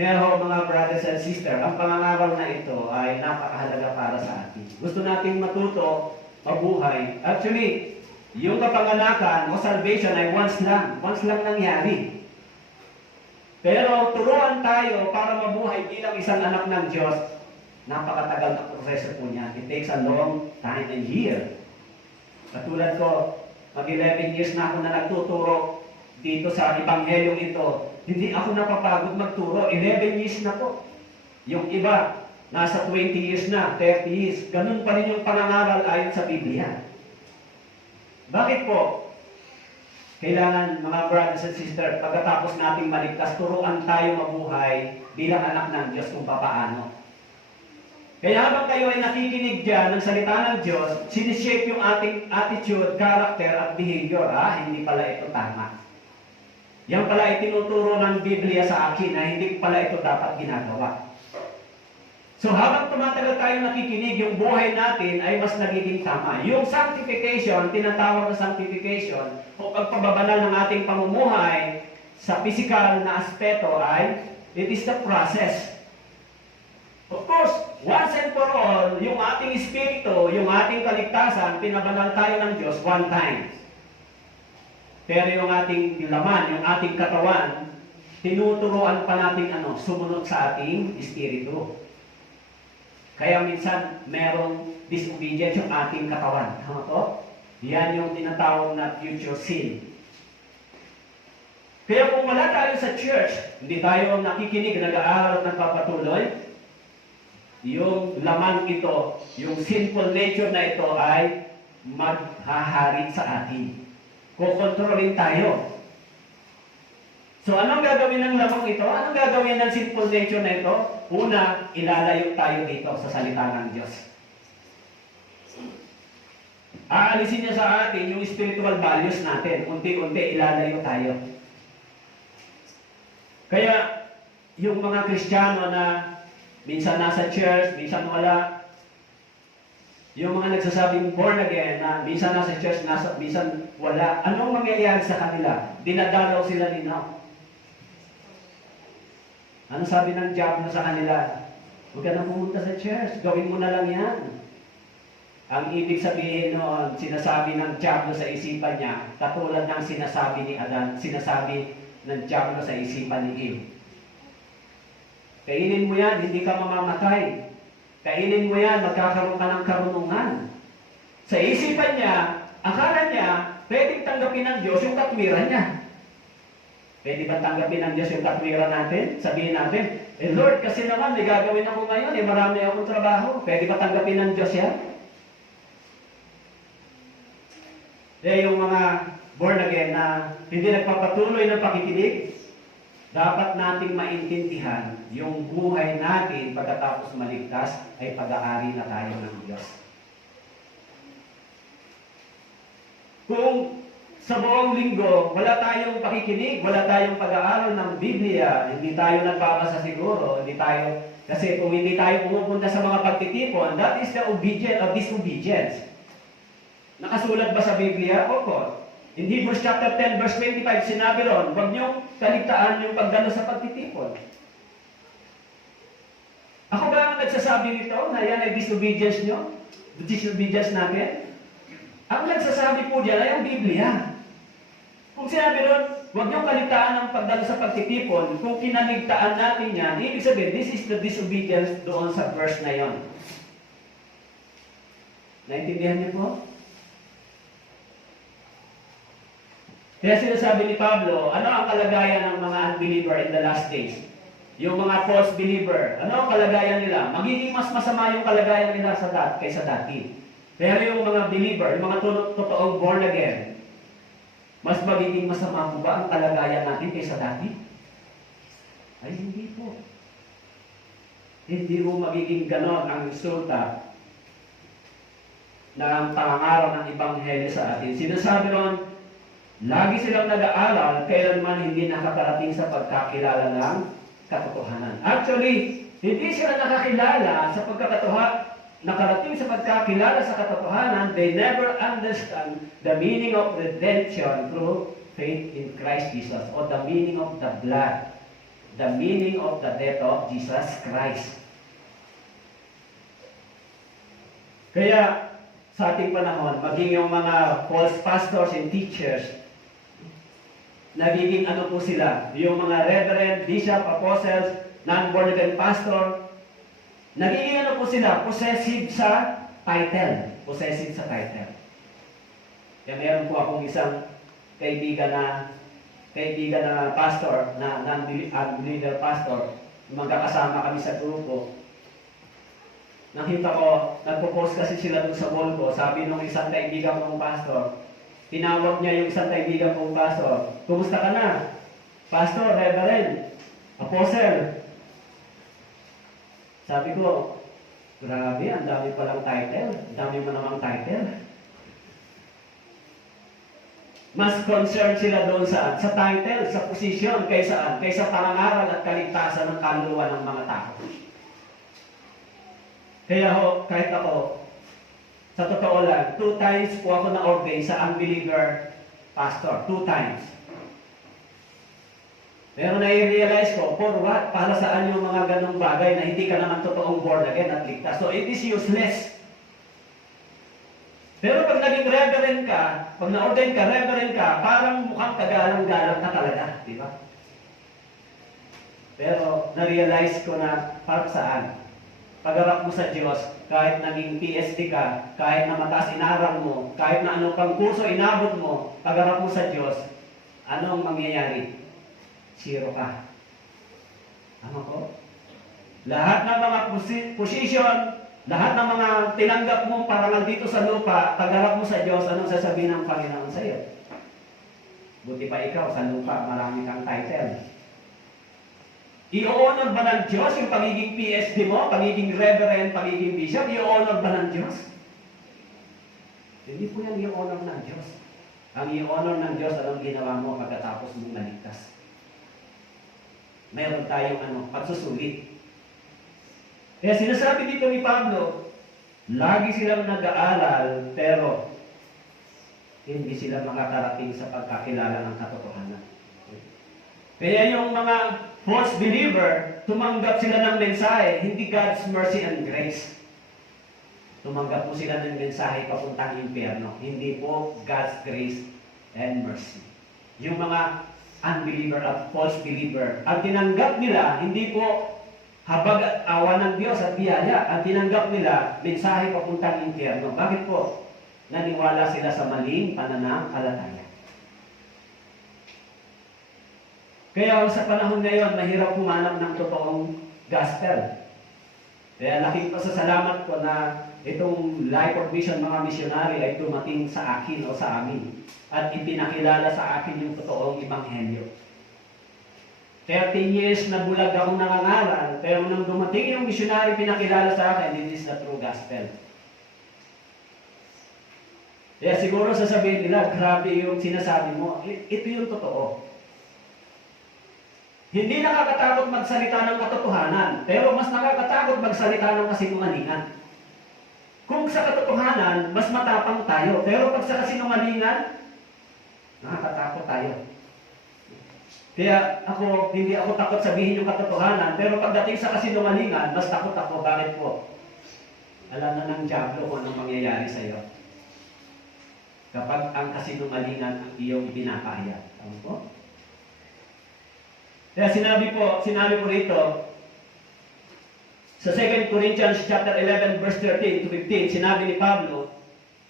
Kaya ho, mga brothers and sisters, ang pangangaral na ito ay napakahalaga para sa atin. Gusto nating matuto, mabuhay. Actually, yung kapanganakan o salvation ay once lang nangyari. Pero turuan tayo para mabuhay bilang isang anak ng Diyos. Napakatagal na proseso po niya. It takes a long time and year. Katulad ko, mag-11 years na ako na nagtuturo dito sa Ebanghelyong ito. Hindi ako napapagod magturo. 11 years na po. Yung iba, nasa 20 years na, 30 years. Ganun pa rin yung pangangaral ayon sa Biblia. Bakit po? Kailangan, mga brothers and sisters, pagkatapos nating maligtas, turuan tayo mabuhay bilang anak ng Diyos kung papaano. Kaya habang kayo ay nakikinig dyan ng salita ng Diyos, sinishape yung ating attitude, character, at behavior. Hindi pala ito tama. Yan pala ay tinuturo ng Biblia sa akin na hindi pala ito dapat ginagawa. So habang tumatagal tayo nakikinig, yung buhay natin ay mas nagiging tama. Yung sanctification, tinatawag na sanctification, o pagpababanal ng ating pamumuhay sa physical na aspeto ay, it is the process. Of course, once and for all, yung ating espiritu, yung ating kaligtasan, pinabanal tayo ng Diyos one time. Pero yung ating laman, yung ating katawan, tinuturuan pa natin sumunod sa ating espiritu. Kaya minsan, merong disobedience yung ating katawan. Tama to? Yan yung tinatawag na future sin. Kaya kung wala tayo sa church, hindi tayo nakikinig, nag-aaral at nagpapatuloy, yung laman ito, yung sinful nature na ito ay maghahari sa atin. Kukontrolin tayo. So anong gagawin ng lamang ito? Anong gagawin ng sinful nature na ito? Una, ilalayo tayo dito sa salita ng Diyos. Aalisin niya sa atin yung spiritual values natin. Unti-unti ilalayo tayo. Kaya yung mga Kristiyano na minsan nasa church, minsan wala. Yung mga nagsasabing born again, na minsan nasa church, minsan wala. Anong mangyayari sa kanila? Dinadalaw sila nino. Ano sabi ng diablo sa kanila? Huwag ka na pumunta sa church. Gawin mo na lang yan. Ang ibig sabihin noon, sinasabi ng diablo sa isipan niya, katulad ng sinasabi ni Adan, sinasabi ng diablo sa isipan ni Eve. Kainin mo yan, hindi ka mamamatay. Kainin mo yan, magkakaroon ka ng karunungan. Sa isipan niya, akala niya, pwedeng tanggapin ng Diyos yung katwiran niya. Pwede ba tanggapin ng Diyos yung katwiran natin? Sabihin natin, Lord, kasi naman may gagawin ako ngayon, marami akong trabaho. Pwede ba tanggapin ng Diyos yan? Yung mga born again na hindi nagpapatuloy ng pakikinig, dapat nating maintindihan yung buhay natin pagkatapos maligtas ay pag-aari na tayo ng Diyos. Kung sa buong linggo, wala tayong pakikinig, wala tayong pag-aaral ng Biblia, hindi tayo nagbabasa siguro, kasi kung hindi tayo pumupunta sa mga pagtitipon, that is the obedience or disobedience. Nakasulat ba sa Biblia? Opo. In Hebrews chapter 10, verse 25, sinabi ron, huwag niyong kaligtaan yung pagdalo sa pagtitipon. Ako ba ang nagsasabi nito na yan ay disobedience nyo? Disobedience natin? Ang nagsasabi po dyan ay ang Biblia. Kung sinabi ron, huwag niyong kaligtaan ang pagdalo sa pagtitipon, kung kinaligtaan natin yan, ibig sabihin, this is the disobedience doon sa verse na yon. Naintindihan niyo po? Kaya sinasabi ni Pablo, ano ang kalagayan ng mga unbeliever in the last days? Yung mga false believer, ano ang kalagayan nila? Magiging mas masama yung kalagayan nila kaysa dati. Pero yung mga believer, yung mga totoong born again, mas magiging masama po ba ang kalagayan natin kaysa dati? Ay, hindi po. Hindi mo magiging ganon ang resulta ng pangangaral ng Ebanghelyo sa atin. Sinasabi ron, lagi silang nag-aaral, kailanman hindi nakakarating sa pagkakilala ng katotohanan. Actually, hindi sila nakakilala sa nakarating sa pagkakilala sa katotohanan, they never understand the meaning of redemption through faith in Christ Jesus, or the meaning of the blood, the meaning of the death of Jesus Christ. Kaya, sa ating panahon, maging yung mga false pastors and teachers, nagiging ano po sila, yung mga reverend, bishop, apostles, non-born again pastor, nagiging ano po sila, possessive sa title. Possessive sa title. Kaya meron po akong isang kaibigan na pastor, na non-believer pastor, magkakasama kami sa grupo. Nakita ko, nagpo-post kasi sila dun sa wall ko, sabi nung isang kaibigan kong pastor, tinawag niya yung isang kaibigan kong pastor, kumusta ka na? Pastor, reverend, apostle. Sabi ko, grabe, ang dami palang title. Ang dami mo namang title. Mas concerned sila doon sa title, sa position, kaysa pangangaral at kaligtasan ng kaluluwa ng mga tao. Kaya kahit ako, sa totoo lang, 2 times po ako na-ordain sa unbeliever pastor. 2 times. Pero nai-realize ko, for what? Para saan yung mga ganong bagay na hindi ka naman totoong born again at ligtas. So it is useless. Pero pag naging reverend ka, pag na-ordain ka, reverend ka, parang mukhang kagalang-galang ka talaga. Di ba? Pero na-realize ko na para saan? Pagharap mo sa Diyos, kahit naging PhD ka, kahit na mataas inaral mo, kahit na anong pang kurso inabot mo, pagharap mo sa Diyos, anong mangyayari? 0 ka. Ano ko? Lahat ng mga position, lahat ng mga tinanggap mo parangal dito sa lupa, pagharap mo sa Diyos, anong sasabihin ng Panginoon sa iyo? Buti pa ikaw, sa lupa, marami kang title. I-honor ba ng Diyos yung pagiging PhD mo, pagiging reverend, pagiging bishop? I-honor ba ng Diyos? Hindi po yan i-honor ng Diyos. Ang i-honor ng Diyos, anong ginawa mo pagkatapos mong naligtas? Mayroon tayong pagsusulit. Kaya sinasabi dito ni Pablo, lagi silang nag-aaral, pero hindi sila makakarating sa pagkakilala ng katotohanan. Kaya yung mga false believer, tumanggap sila ng mensahe, hindi God's mercy and grace. Tumanggap po sila ng mensahe papuntang impyerno, hindi po God's grace and mercy. Yung mga unbeliever at false believer, ang tinanggap nila, hindi po habag at awa ng Diyos at biyaya, ang tinanggap nila, mensahe papuntang impyerno. Bakit po? Naniwala sila sa maling pananampalataya. Kaya sa panahon ngayon, mahirap humanap ng totoong gospel. Kaya laking pasasalamat ko na itong Life of Mission mga misyonary ay dumating sa akin o sa amin at ipinakilala sa akin yung totoong ebanghelyo. 13 years na bulag akong nangangaral, pero nang dumating yung misyonary pinakilala sa akin, this is the true gospel. Kaya siguro sasabihin nila, grabe yung sinasabi mo. Ito yung totoo. Hindi nakakatakot magsalita ng katotohanan, pero mas nakakatakot magsalita ng kasinungalingan. Kung sa katotohanan, mas matapang tayo, pero pag sa kasinungalingan, nakakatakot tayo. Kaya hindi ako takot sabihin yung katotohanan, pero pagdating sa kasinungalingan, mas takot ako. Bakit po? Alam na ng diablo kung anong mangyayari sa iyo. Kapag ang kasinungalingan ang iyong ipinapahayag. Tama po? Kaya sinabi po rito, sa 2 Corinthians chapter 11, verse 13 to 15, sinabi ni Pablo,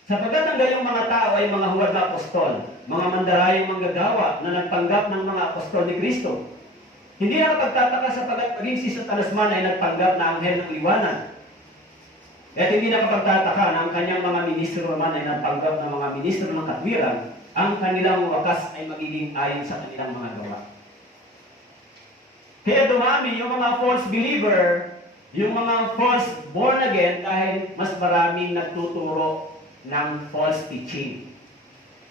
sapagkat ang gayong mga tao ay mga huwad na apostol, mga mandarayang manggagawa na nagpanggap ng mga apostol ni Kristo. Hindi nakapagtataka sapagkat maging si Satanas man ay nagpanggap na anghel ng liwanag. At hindi nakapagtataka na ang kanyang mga ministro naman ay nagpanggap ng mga ministro ng katwiran, ang kanilang wakas ay magiging ayon sa kanilang mga gawa. Kaya dumami yung mga false believer, yung mga false born again dahil mas maraming nagtuturo ng false teaching.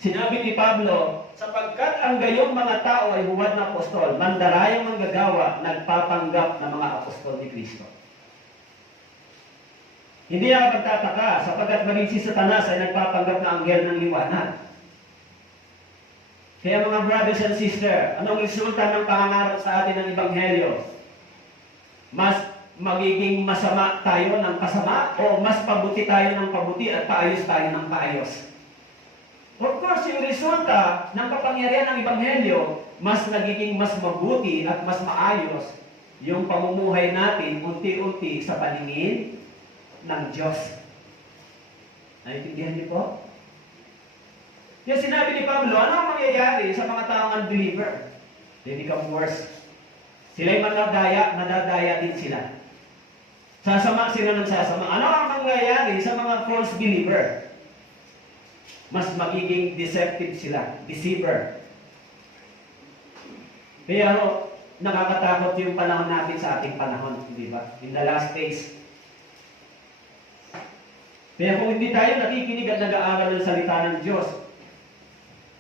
Sinabi ni Pablo, sapagkat ang gayong mga tao ay huwad na apostol, mandarayang manggagawa, nagpapanggap ng mga apostol ni Kristo. Hindi ako magtataka sapagkat maging si Satanas ay nagpapanggap na anghel ng liwanag. Kaya mga brothers and sisters, anong resulta ng pangangaral sa atin ng Ebanghelyo? Mas magiging masama tayo ng pasama o mas pabuti tayo ng pabuti at paayos tayo ng paayos? Of course, yung resulta ng kapangyarihan ng Ebanghelyo, mas nagiging mas mabuti at mas maayos yung pamumuhay natin unti-unti sa paningin ng Diyos. Naintindihan niyo po? Kaya sinabi ni Pablo, ano ang mangyayari sa mga taong unbeliever? They become worse. Sila'y nadadaya din sila. Sasama sila ng sasama. Ano ang mangyayari sa mga false believer? Mas magiging deceptive sila, deceiver. Kaya nakakatakot yung panahon natin sa ating panahon, di ba? In the last days. Kaya kung hindi tayo nakikinig at nag-aaral ng salita ng Diyos,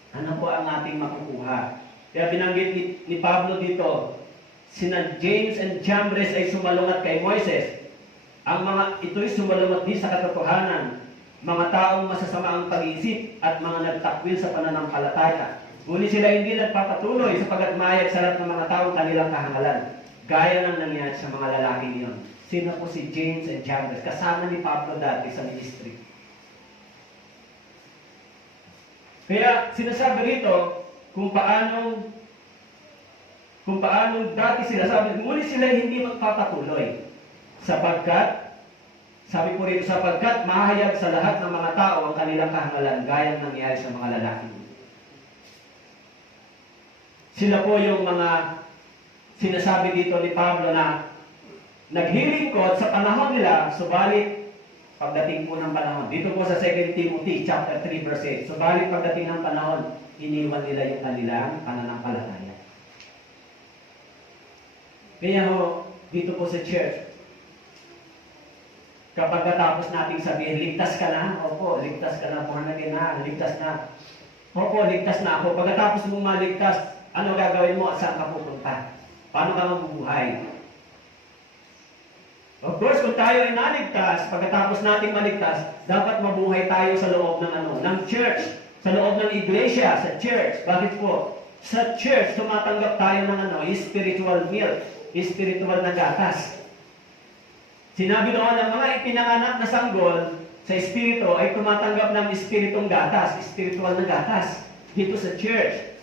ano po ang ating makukuha? Kaya binanggit ni Pablo dito, sina James and Jambres ay sumalungat kay Moises. Ang mga ito'y sumalungat din sa katotohanan, mga taong masasama ang pag-iisip at mga nagtakwil sa pananampalataya. Ngunit sila hindi nagpapatuloy sapagat mayag sa lahat ng mga taong kanilang kahangalan, gaya ng nangyari sa mga lalaki niyon. Sino po si James and Jambres? Kasama ni Pablo dati sa ministry. Kaya sinasabi rito kung paano dati sila sabi, ngunit sila hindi magpapatuloy. Sapagkat, sabi po rito, sapagkat mahayag sa lahat ng mga tao ang kanilang kahangalan, gaya ng nangyari sa mga lalaki. Sila po yung mga sinasabi dito ni Pablo na naghilingkod sa panahon nila, subalit pagdating po ng panahon. Dito po sa 2 Timothy chapter 3 verse 8. Subalit pagdating ng panahon, iniwan nila yung kanilang pananampalataya. Kaya dito po sa church, kapag natapos nating sabihin, ligtas ka na, opo, ligtas ka na, born again na, ligtas na. Opo, ligtas na ako. Pagkatapos mong maligtas, ano gagawin mo at saan ka pupunta? Paano ka mabubuhay? Of course, kung tayo ay naligtas, pagkatapos nating maligtas, dapat mabuhay tayo sa loob ng church, sa loob ng iglesia, sa church. Bakit po? Sa church, tumatanggap tayo ng spiritual milk, spiritual na gatas. Sinabi doon ng mga ipinanganak na sanggol sa espiritu ay tumatanggap ng espiritong gatas, spiritual na gatas. Dito sa church,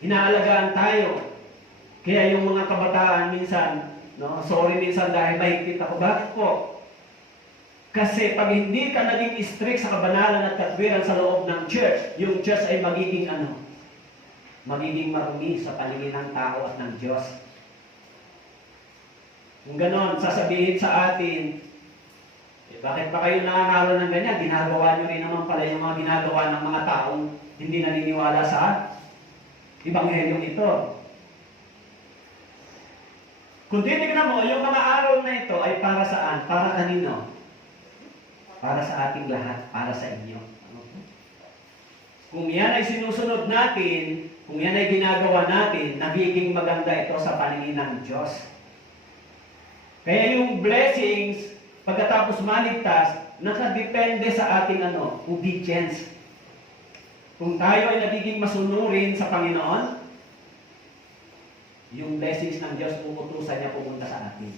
inaalagaan tayo. Kaya yung mga kabataan minsan, sorry minsan dahil mahigpit ako. Bakit po? Kasi pag hindi ka naging strict sa kabanalan at katwiran sa loob ng church, yung church ay magiging magiging marumi sa paningin ng tao at ng Diyos. Kung ganon, sasabihin sa atin, bakit ba kayo nangangaroon ng ganyan? Ginagawa nyo rin naman pala yung mga ginagawa ng mga taong hindi naniniwala sa Ebanghelyong ito. Kung titignan mo, yung mga araw na ito ay para saan? Para kanino? Para sa ating lahat, para sa inyo. Kung yan ay sinusunod natin, kung yan ay ginagawa natin, nagiging maganda ito sa paningin ng Diyos. Kaya yung blessings, pagkatapos maligtas, nakadepende sa ating obedience. Kung tayo ay nagiging masunurin sa Panginoon, yung blessings ng Diyos uutusan niya pumunta sa atin.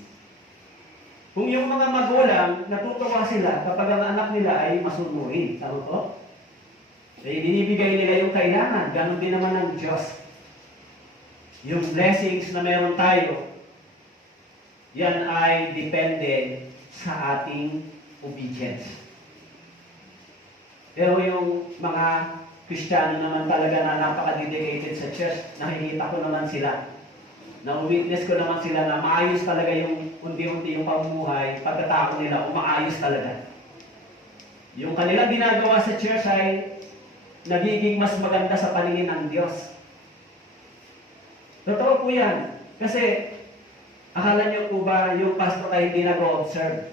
Kung yung mga magulang, natutuwa sila kapag ang anak nila ay masunurin. Tama po? Eh, binibigay nila yung kailangan. Ganon din naman ng Diyos. Yung blessings na meron tayo, yan ay depende sa ating obedience. Pero yung mga Kristiyano naman talaga na napaka-dedicated sa church, nakikita ko naman sila. Na-witness ko naman sila na maayos talaga yung unti-unti yung pamumuhay, pagkatao nila, umaayos talaga. Yung kanilang ginagawa sa church ay nagiging mas maganda sa paningin ng Diyos. Totoo po yan. Kasi, akala niyo po ba yung pastor ay hindi nag-o-observe?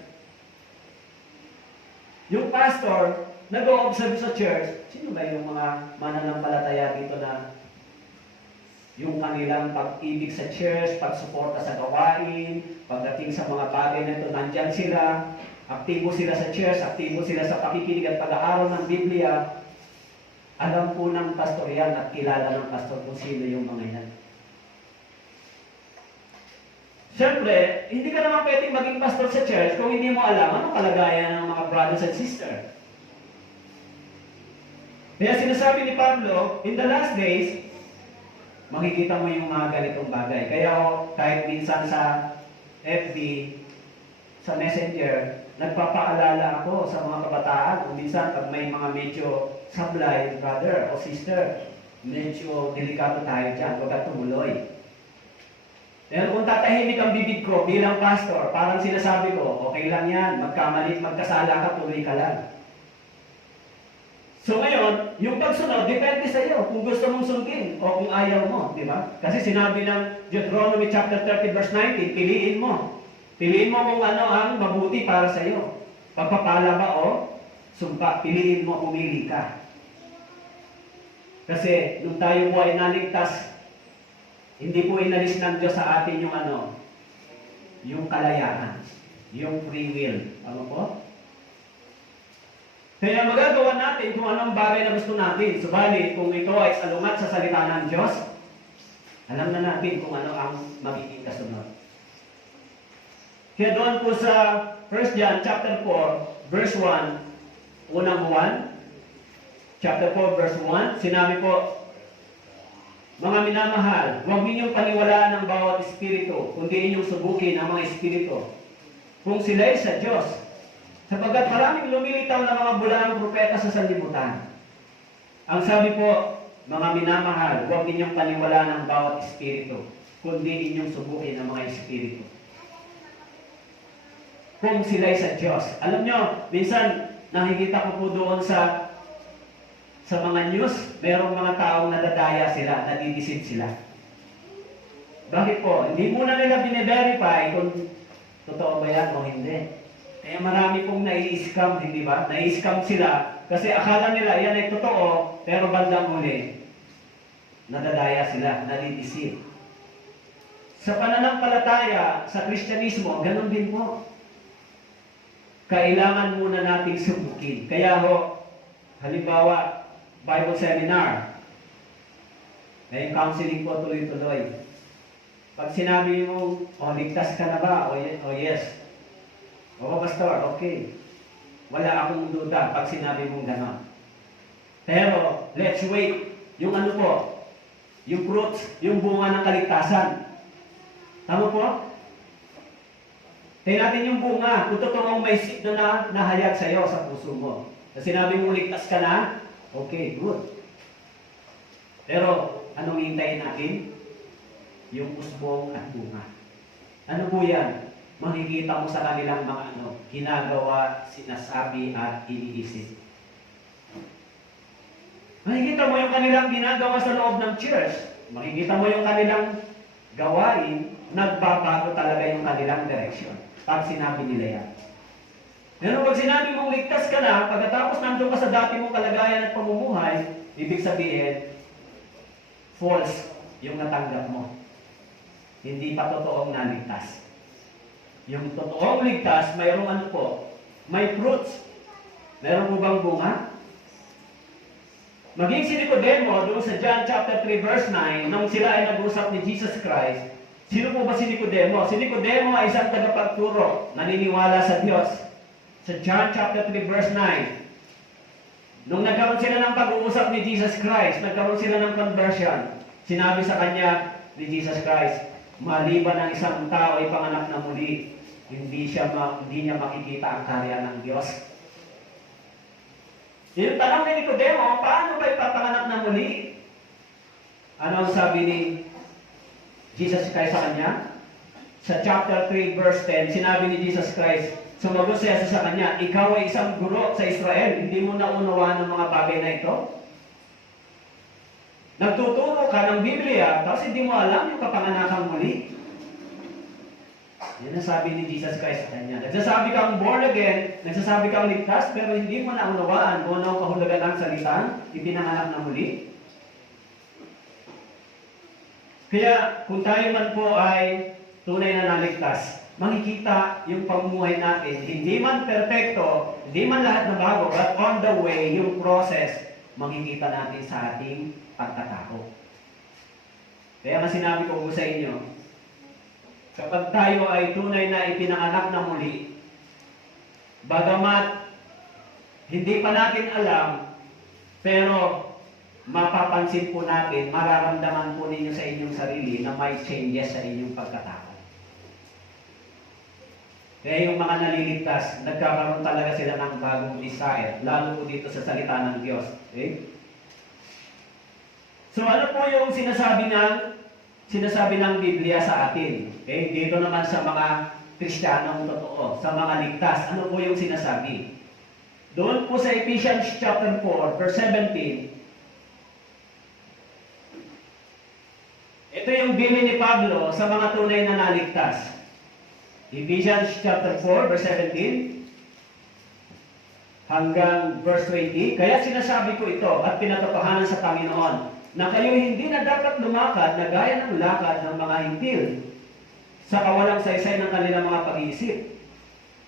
Yung pastor, nag-o-observe sa church, sino ba yung mga mananampalataya dito na yung kanilang pag-ibig sa church, pagsuporta sa gawain, pagdating sa mga bagay na ito, nandyan sila, aktibo sila sa church, aktibo sila sa pakikinig at pag-aaral ng Biblia. Alam po ng pastor yan at kilala ng pastor kung sino yung mga yan. Siyempre, hindi ka naman pwedeng maging pastor sa church kung hindi mo alam anong kalagayan ng mga brothers and sisters. Kaya sinasabi ni Pablo, in the last days, makikita mo yung mga ganitong bagay. Kaya kahit minsan sa FB, sa Messenger, nagpapaalala ako sa mga kabataan kung minsan pag may mga medyo sablay, brother o sister, medyo delikado tayo dyan, huwag kang tumuloy. Pero kung tatahimik ang bibig ko bilang pastor, parang sinasabi ko, okay lang yan, magkamali, magkasala ka, tuloy ka lang. So ngayon, yung pagsunod, depende sa iyo kung gusto mong sundin o kung ayaw mo, di ba? Kasi sinabi ng Deuteronomy chapter 30 verse 19, piliin mo. Piliin mo kung ano ang mabuti para sa iyo. Pagpapala ba o sumpa, piliin mo, umili ka. Kasi nung tayo po ay naligtas, hindi po inalis ng Diyos sa atin yung yung kalayaan, yung free will. Ano po? Kaya magagawa natin kung anong bagay na gusto natin. Subalit, kung ito ay salungat sa salita ng Diyos, alam na natin kung ano ang magiging kasunod. Kaya doon po sa 1 John chapter 4, verse 1, unang 1, chapter 4, verse 1, sinabi po, mga minamahal, huwag ninyong paniwalaan ng bawat espiritu, kundi inyong subukin ang mga espiritu. Kung sila'y sa Diyos, sapagkat maraming lumilitaw na mga bulaang propeta sa sanlibutan. Ang sabi po, mga minamahal, huwag ninyong paniwalaan ng bawat espiritu, kundi inyong subukin ang mga espiritu. Kung sila'y sa Diyos. Alam nyo, minsan nakikita ko po doon sa mga news, merong mga taong nadadaya sila, nadidisid sila. Bakit po? Hindi muna nila bine-verify kung totoo ba yan o hindi. Kaya marami pong nai-scam, hindi ba? Nai-scam sila kasi akala nila yan ay totoo, pero bandang huli, nadadaya sila, nadidisid. Sa pananampalataya, sa Kristyanismo, ganun din po. Kailangan muna nating subukin. Kaya halimbawa, Bible seminar. May counseling po tuloy-tuloy. Pag sinabi mo, ligtas ka na ba? O yes. O pastor, okay. Wala akong duda pag sinabi mong gano'n. Pero, let's wait. Yung ano po, yung fruits, yung bunga ng kaligtasan. Tama po? Tingnan natin yung bunga. Kung totoong may seed na nahayag sa'yo sa puso mo. Kasi sinabi mo, ligtas ka na, okay, good. Pero anong hintayin natin? Yung usbong at bunga. Ano po yan? Makikita mo sa kanilang mga ginagawa, sinasabi at iniisip. Makikita mo yung kanilang ginagawa sa loob ng church. Makikita mo yung kanilang gawain, nagbabago talaga yung kanilang direksyon. Pag sinabi nila yan. Pero pag sinabi mong ligtas ka na, pagkatapos nandun ka sa dati mong kalagayan at pamumuhay, ibig sabihin, false yung natanggap mo. Hindi pa totoong naligtas. Yung totoong ligtas, mayroong ano po, may fruits. Meron po bang bunga? Maging si Nicodemo, doon sa John chapter 3 verse 9, nung sila ay nag-usap ni Jesus Christ, sino po ba si Nicodemo? Si Nicodemo ay isang tagapagturo, naniniwala sa Diyos. Sa John chapter 3 verse 9, nung nagkaroon sila ng pag-uusap ni Jesus Christ, nagkaroon sila ng conversion, sinabi sa kanya ni Jesus Christ, maliban ng isang tao ay panganak na muli, hindi niya makikita ang karya ng Diyos. Yung tanong ni Nicodemo, paano ba ipapanganak na muli? Ano ang sabi ni Jesus Christ sa kanya? Sa chapter 3 verse 10, sinabi ni Jesus Christ, sumagot siya sa kanya, ikaw ay isang guro sa Israel, hindi mo naunawaan ng mga bagay na ito? Nagtuturo ka ng Biblia, tapos hindi mo alam yung kapanganakang muli? Yan ang sabi ni Jesus Christ sa kanya. Nagsasabi kang born again, nagsasabi kang ligtas, pero hindi mo naunawaan kung ano ang kahulugan ng salitang ipinanganak na muli. Kaya kung tayo man po ay tunay na naligtas, makikita yung pamumuhay natin, hindi man perfecto, hindi man lahat na bago, but on the way, yung process, makikita natin sa ating pagkatao. Kaya nga sinabi ko po sa inyo, kapag tayo ay tunay na ipinanganak na muli, bagamat hindi pa natin alam, pero mapapansin po natin, mararamdaman po ninyo sa inyong sarili na may changes sa inyong pagkatao. Kaya yung mga naliligtas, nagkakaroon talaga sila ng bagong desire, lalo po dito sa salita ng Diyos. Okay? So ano po yung sinasabi ng Biblia sa atin? Okay? Dito naman sa mga Kristiyanong totoo, sa mga ligtas, ano po yung sinasabi? Doon po sa Ephesians chapter 4, verse 17, ito yung bilin ni Pablo sa mga tunay na naligtas. Ephesians chapter 4, verse 17 hanggang verse 20. Kaya sinasabi ko ito at pinatapahanan sa Panginoon na kayo hindi na dapat lumakad na gaya ng lakad ng mga hintil sa kawalang saysay ng kanilang mga pag-iisip.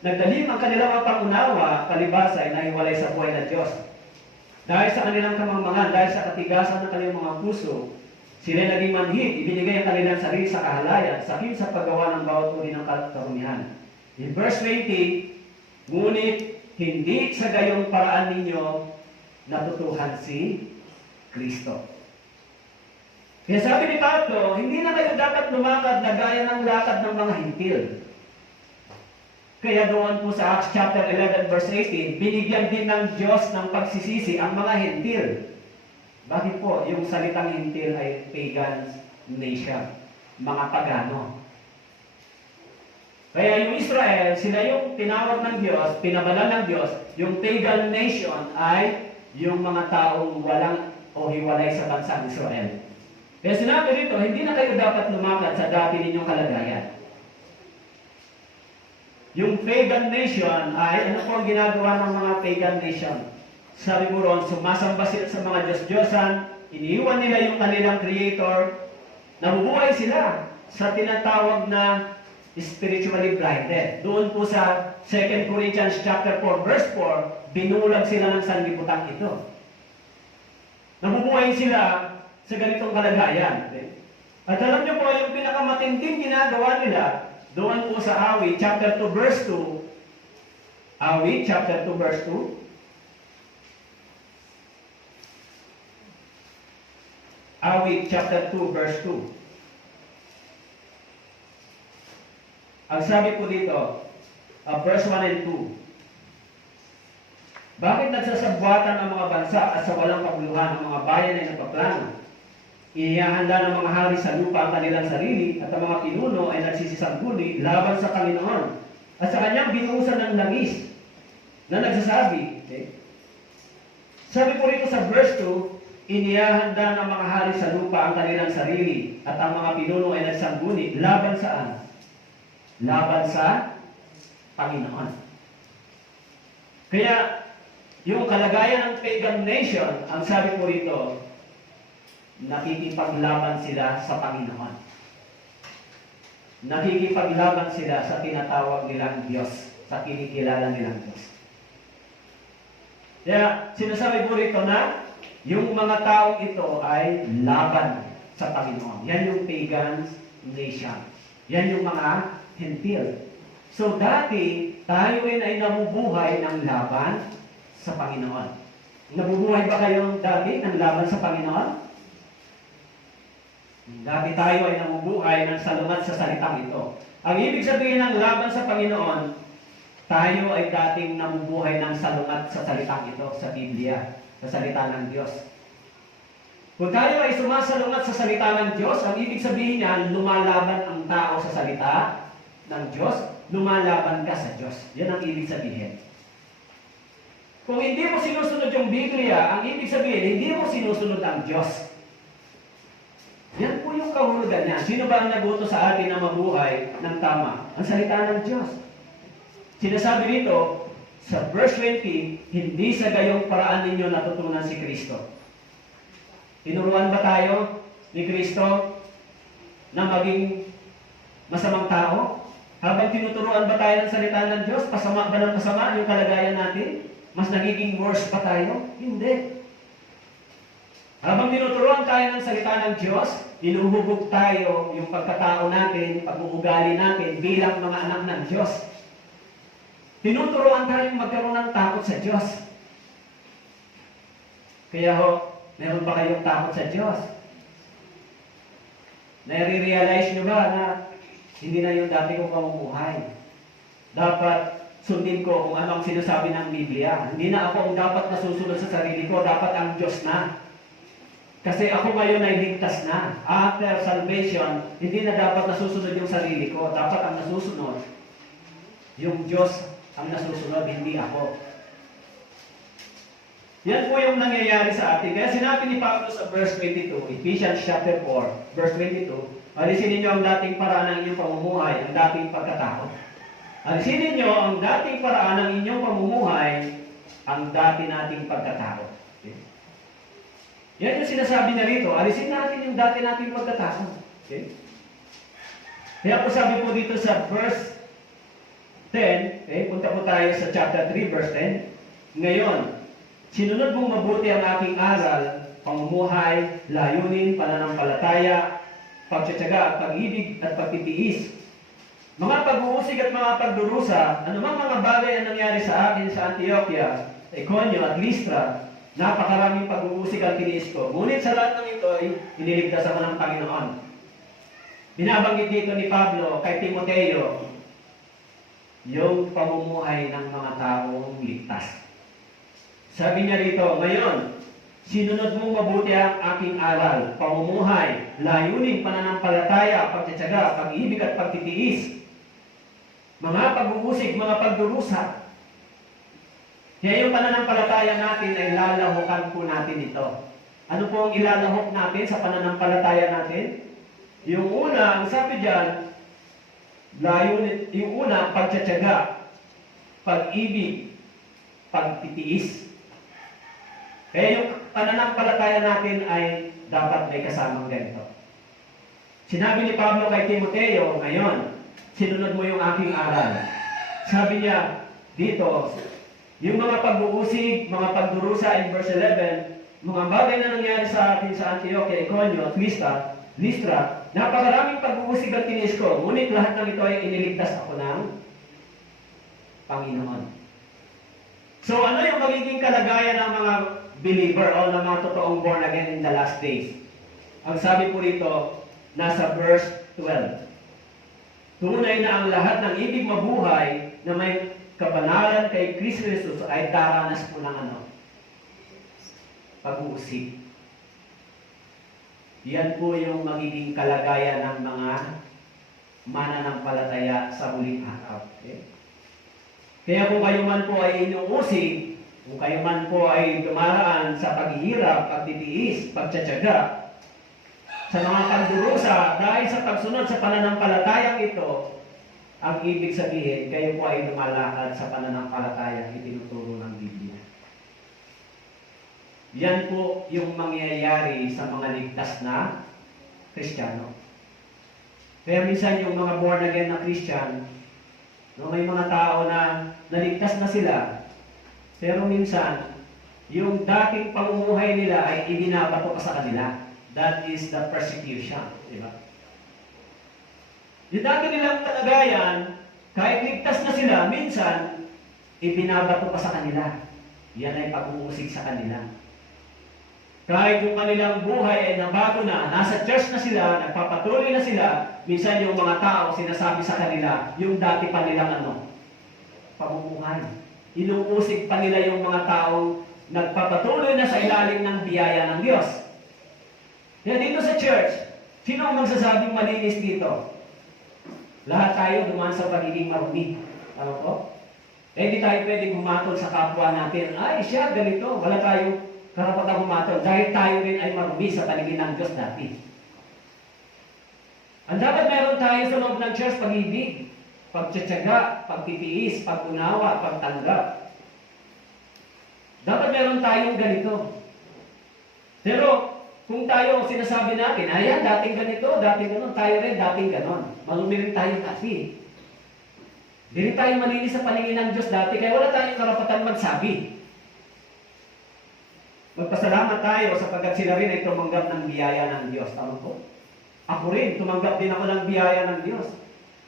Nagdalim ang kanilang mga pangunawa, kalibasay na hiwalay sa buhay ng Diyos. Dahil sa kanilang kamangmangan, dahil sa katigasan ng kanilang mga puso, sila naging manhid, ibinigay ang kanilang sarili sa kahalayan, sakim sa paggawa ng bawat uri ng karumihan. In verse 20, ngunit hindi sa gayong paraan ninyo natutuhan si Kristo. Kaya sabi ni Pablo, hindi na kayo dapat lumakad na gaya ng lakad ng mga hintil. Kaya doon po sa Acts chapter 11 verse 18, binigyan din ng Diyos ng pagsisisi ang mga hintil. Bakit po? Yung salitang hintil ay pagan nation, mga pagano. Kaya yung Israel, sila yung tinawag ng Diyos, pinabalan ng Diyos. Yung pagan nation ay yung mga taong walang o hiwalay sa bansang Israel. Kaya sinabi rito, hindi na kayo dapat lumakad sa dati ninyong kalagayan. Yung pagan nation ay, ano po ang ginagawa ng mga pagan nation? Sabi mo ron, sumasamba sila sa mga Diyos-Diyosan, iniiwan nila yung kanilang creator, nabubuhay sila sa tinatawag na spiritually blinded. Doon po sa 2 Corinthians chapter 4 verse 4, binulag sila ng sanlibutan ito. Nabubuhay sila sa ganitong kalagayan. At alam niyo po, yung pinakamatinding ginagawa nila, doon po sa Awit chapter 2 verse 2, Awit chapter 2 verse 2, Awit chapter 2 verse 2. Ang sabi po dito, verse 1 and 2. Bakit nagsasabwatan ang mga bansa at sa walang kabuluhan ang mga bayan ay nagpaplano? Inihahanda ng mga hari sa lupa ang kanilang sarili at ang mga pinuno ay nagsisisangguni laban sa Panginoon. At sa kanyang binuhusan ng langis na nagsasabi, okay? Sabi po rito sa verse 2, inihahanda ng mga hari sa lupa ang kanilang sarili at ang mga pinuno ay nagsangguni laban saan? Laban sa Panginoon. Kaya, yung kalagayan ng pagan nation, ang sabi po rito, nakikipaglaban sila sa Panginoon. Nakikipaglaban sila sa tinatawag nilang Diyos, sa kinikilala nilang Diyos. Kaya, sinasabi po rito na, yung mga taong ito ay laban sa Panginoon. Yan yung pagan nation. Yan yung mga hentil. So, dati, tayo ay nabubuhay ng laban sa Panginoon. Nabubuhay ba kayo dati ng laban sa Panginoon? Dati tayo ay nabubuhay ng salungat sa salitang ito. Ang ibig sabihin ng laban sa Panginoon, tayo ay dating nabubuhay ng salungat sa salitang ito, sa Biblia, sa salita ng Diyos. Kung tayo ay sumasalungat sa salita ng Diyos, ang ibig sabihin niya, lumalaban ang tao sa salita ng Diyos, lumalaban ka sa Diyos. Yan ang ibig sabihin. Kung hindi mo sinusunod yung Biblia, ang ibig sabihin, hindi mo sinusunod ang Diyos. Yan po yung kahulugan niya. Sino ba ang naguto sa atin na mabuhay ng tama? Ang salita ng Diyos. Sinasabi rito, sa verse 20, hindi sa gayong paraan ninyo natutunan si Kristo. Tinuruan ba tayo ni Kristo na maging masamang tao? Habang tinuturuan ba tayo ng salita ng Diyos, pasama ba ng pasama yung kalagayan natin? Mas nagiging worse pa tayo? Hindi. Habang tinuturuan tayo ng salita ng Diyos, inuhubog tayo yung pagkatao natin, pag-uugali natin bilang mga anak ng Diyos. Tinuturuan tayong magkaroon ng takot sa Diyos. Kaya meron ba kayong takot sa Diyos? Nare-realize nyo ba na hindi na yung dati kong pamumuhay? Dapat sundin ko kung ano ang sinasabi ng Biblia. Hindi na ako ang dapat nasusunod sa sarili ko, dapat ang Diyos na. Kasi ako ngayon ay ligtas na. After salvation, hindi na dapat nasusunod yung sarili ko. Dapat ang nasusunod, yung Diyos ang nasusunod, hindi ako. Yan po yung nangyayari sa atin. Kaya sinabi ni Pablo sa verse 22, Ephesians chapter 4, verse 22, alisin ninyo ang dating paraan ng inyong pamumuhay, ang dating pagkatao. Alisin ninyo ang dating paraan ng inyong pamumuhay, ang dati nating pagkatao. Yan yung sinasabi niya rito. Alisin natin yung dati nating pagkatao. Okay? Kaya po sabi po dito sa verse 10, okay, punta po tayo sa chapter 3, verse 10. Ngayon, sinunod mong mabuti ang aking aral, pamumuhay, layunin, pananampalataya, pagtsatsaga at pag-ibig at pagtitiis. Mga pag-uusig at mga pagdurusa, anumang mga bagay ang nangyari sa akin sa Antioquia, Iconio at Lystra, napakaraming pag-uusig ang tiniis ko. Ngunit sa lahat ng ito ay iniligtas ako ng Panginoon. Binabanggit dito ni Pablo kay Timoteo yung pamumuhay ng mga taong ligtas. Sabi niya rito, ngayon, sinunod mong mabuti ang aking aral, pamumuhay, layunin, pananampalataya, pagtsatsaga, pag-ibig at pagtitiis, mga pag-uusig, mga pagdurusa. Kaya yung pananampalataya natin ay lalahukan po natin ito. Ano po ang ilalahok natin sa pananampalataya natin? Yung una, ang sabi dyan, layunin, yung una, pagtsatsaga, pag-ibig, pagtitiis. Kaya yung pananampalataya natin ay dapat may kasamang ganito. Sinabi ni Pablo kay Timoteo, ngayon, sinunod mo yung aking aral. Sabi niya dito, yung mga pag-uusig, mga pagdurusa in verse 11, mga bagay na nangyari sa atin sa Antioquia, Iconio at Lystra, napakaraming pag-uusig ang tinis ko, ngunit lahat ng ito ay iniligtas ako ng Panginoon. So ano yung magiging kalagayan ng mga believer o ng mga totoong born again in the last days? Ang sabi po rito, nasa verse 12. Tunay na ang lahat ng ibig mabuhay na may kabanalan kay Kristo Jesus ay daranas po ng pag-uusig. Yan po yung magiging kalagayan ng mga mananampalataya sa huling araw. Okay? Kaya kung kayo man po ay inuusig, kung kayo man po ay dumaraan sa paghihirap, pagtitiis, pagtsatsaga, sa mga pagdurusa, dahil sa pagsunod sa pananampalatayang ito, ang ibig sabihin, kayo po ay lumalakad sa pananampalatayang itinuturo ng Biblia. Yan po yung mangyayari sa mga ligtas na Kristiyano. Kaya minsan yung mga born again na Christian, no, may mga tao na naligtas na sila, pero minsan, yung dating pamumuhay nila ay ibinabato pa sa kanila. That is the persecution. Diba? Yung dati nilang kalagayan, kahit ligtas na sila, minsan, ibinabato pa sa kanila. Yan ay pag-uusig sa kanila. Kahit yung kanilang buhay ay nabago na, nasa church na sila, nagpapatuloy na sila, minsan yung mga tao sinasabi sa kanila, yung dati pa nilang pamumuhay. Inuusig pa nila yung mga taong nagpapatuloy na sa ilalim ng biyaya ng Diyos. Kaya dito sa church, sino ang magsasabing malinis dito? Lahat tayo dumaan sa pagiging marumi. Tama po? Eh di tayo pwedeng humatol sa kapwa natin, ay siya ganito, wala tayong karapatang humatol dahil tayo rin ay marumi sa paningin ng Diyos dati. Ang dapat meron tayo sa loob ng church, pag-ibig, pagtsatsaga, pagtitiis, pag-unawa, pagtanggap. Dapat meron tayong ganito. Pero kung tayo sinasabi natin, ayan, dating ganito, dating ganon, tayo rin dating ganon. Marumi rin tayo dati. Hindi rin tayo malinis sa paningin ng Diyos dati, kaya wala tayong karapatan magsabi. Magpasalamat tayo sapagkat sila rin ay tumanggap ng biyaya ng Diyos. Tama po? Ako rin, tumanggap din ako ng biyaya ng Diyos.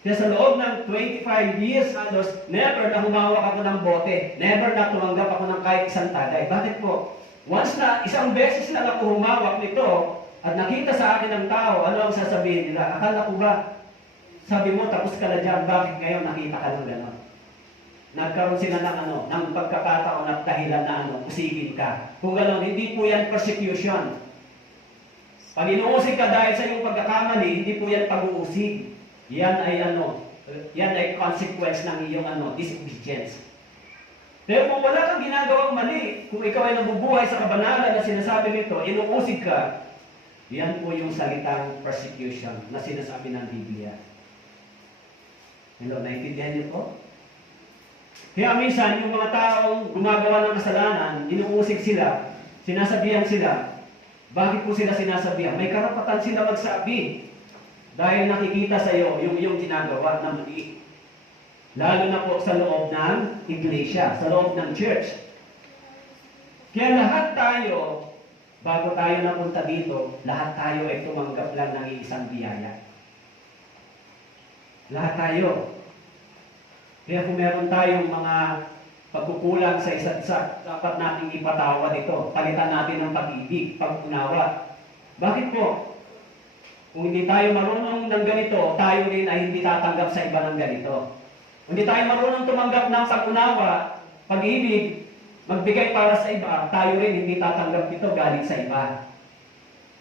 Kaya sa loob ng 25 years halos, never na humawak ako ng bote. Never na tumanggap ako ng kahit isang tagay. Bakit po? Once na, isang beses lang ako humawak nito at nakita sa akin ng tao, ano ang sasabihin nila? Akala ko ba, sabi mo, tapos ka na dyan, bakit ngayon nakita ka ng gano'n? Nagkaroon sila ng pagkakataon at dahilan na usigin ka. Kung gano'n, hindi po yan persecution. Pag inuusig ka dahil sa iyong pagkakamali, hindi po yan pag-uusig. Yan ay consequence ng iyong disobedience. Pero kung wala kang ginagawang mali, kung ikaw ay nabubuhay sa kabanalan na sinasabi nito, inuusig ka, yan po yung salitang persecution na sinasabi ng Biblia. Hello, naiintindihan niyo po? Kaya minsan, yung mga taong gumagawa ng kasalanan, inuusig sila, sinasabihan sila. Bakit po sila sinasabihan? May karapatan sila magsabi. Dahil nakikita sa iyo yung iyong ginagawa na mali. Lalo na po sa loob ng iglesia, sa loob ng church. Kaya lahat tayo, bago tayo napunta dito, lahat tayo ay tumanggap lang ng isang biyaya. Lahat tayo. Kaya kung meron tayong mga pagkukulang sa isa't isa, dapat nating ipatawad ito. Palitan natin ng pag-ibig, pag-unawa. Bakit po? Kung hindi tayo marunong ng ganito, tayo rin ay hindi tatanggap sa iba ng ganito. Kung hindi tayo marunong tumanggap ng pag-unawa, pag-ibig, magbigay para sa iba, tayo rin hindi tatanggap ito galing sa iba.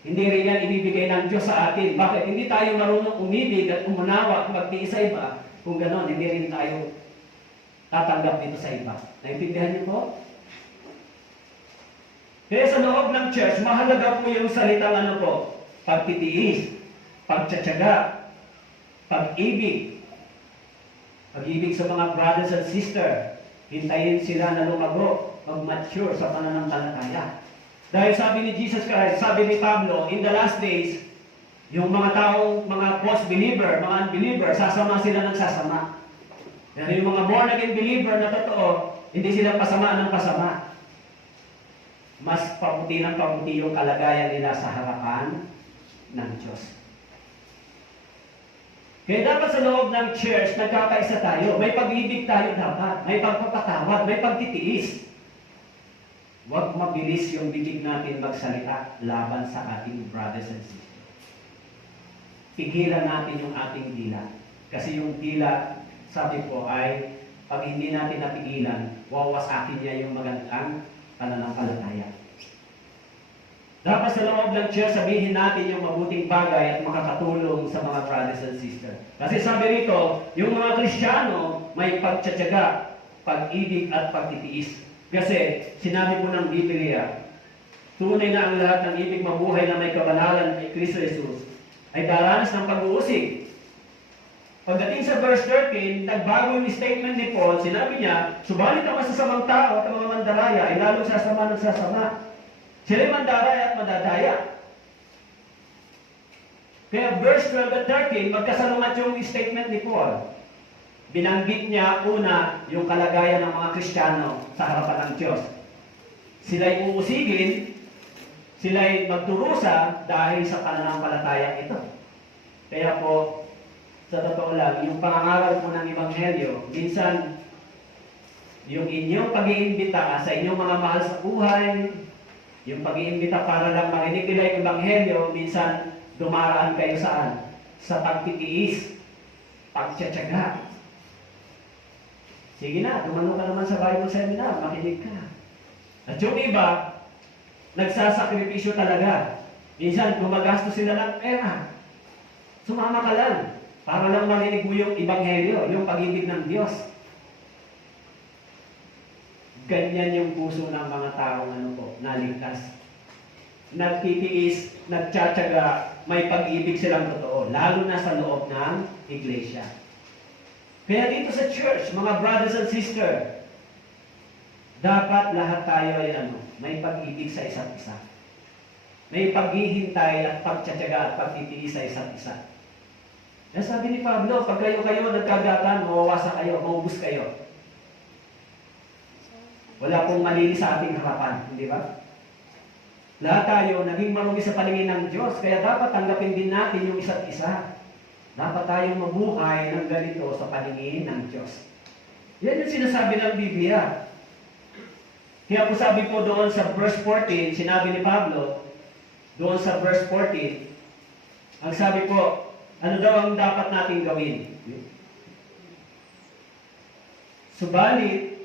Hindi rin yan ibibigay ng Diyos sa atin. Bakit? Hindi tayo marunong umibig at umunawa at magtiis sa iba. Kung gano'n, hindi rin tayo tatanggap dito sa iba. Naintindihan niyo po? Kaya sa loob ng church, mahalaga po yung salitang pagtitiis, pagtsatsaga, pag-ibig. Pag-ibig sa mga brothers and sisters. Hintayin sila na lumago, mag-mature sa pananampalataya. Dahil sabi ni Jesus Christ, sabi ni Pablo, in the last days, yung mga taong, mga false believer, mga unbeliever, sasama sila ng sasama. Pero yung mga born again believer na totoo, hindi sila pasama ng pasama. Mas pabuti ng pabuti yung kalagayan nila sa harapan ng Diyos. Kaya dapat sa loob ng church, nagkakaisa tayo. May pag-ibig tayo dapat. May pagpapatawad, may pagtitiis. Huwag mabilis yung bibig natin magsalita laban sa ating brothers and sisters. Pigilan natin yung ating dila. Kasi yung dila, sabi ko ay, pag hindi natin napigilan, wawasakin niya yung magandang pananampalataya. Dapat sa loob ng church sabihin natin yung mabuting bagay at makakatulong sa mga brothers and sisters. Kasi sabi rito, yung mga Kristiyano may pagtsatsaga, pag-ibig at pagtitiis. Kasi sinabi po ng Biblia, tunay na ang lahat ng ibig mabuhay na may kabanalan kay Kristo Jesus ay daranas ng pag-uusig. Pagdating sa verse 13, nagbago yung statement ni Paul, sinabi niya, subalit ang masasamang tao at ang mga mandaraya ay lalong sasama ng sasama. Sila'y mandaraya at madadaya. Kaya verse 12 at 13, magkasalungat yung statement ni Paul. Binanggit niya una yung kalagayan ng mga Kristiyano sa harapan ng Diyos. Sila'y uusigin, sila'y magdurusa dahil sa pananampalataya ito. Kaya po, sa totoo lang, yung pangangaral po ng Ebanghelyo, minsan, yung inyong pag-iimbita sa inyong mga mahal sa buhay, yung pag-iimbita para lang marinig nila yung Ebanghelyo, minsan dumaraan kayo saan? Sa pagtitiis, pagtsatsaga. Sige na, dumano ka naman sa Bible seminar, makinig ka. At yung iba, nagsasakripisyo talaga. Minsan, gumagastos sila ng pera. Sumama ka lang, para lang marinig mo yung Ebanghelyo, yung pag-ibig ng Diyos. Ganyan yung puso ng mga taong naligtas. Nagtitiis, nagtsatsaga, may pag-ibig silang totoo, lalo na sa loob ng iglesia. Kaya dito sa church, mga brothers and sisters, dapat lahat tayo ay may pag-ibig sa isa't isa. May paghihintay at pagtsatsaga at pagtitiis sa isa't isa. Kaya sabi ni Pablo, pag kayo nagkagatan, mawawasa kayo, maubos kayo. Wala pong malili sa ating harapan, hindi ba? Lahat tayo naging marumi sa paningin ng Diyos, kaya dapat tanggapin din natin yung isa't isa. Dapat tayong mabuhay ng ganito sa paningin ng Diyos. Yan yung sinasabi ng Biblia. Kaya po sabi po doon sa verse 14, sinabi ni Pablo, doon sa verse 14, ang sabi po, ano daw ang dapat nating gawin? Subalit,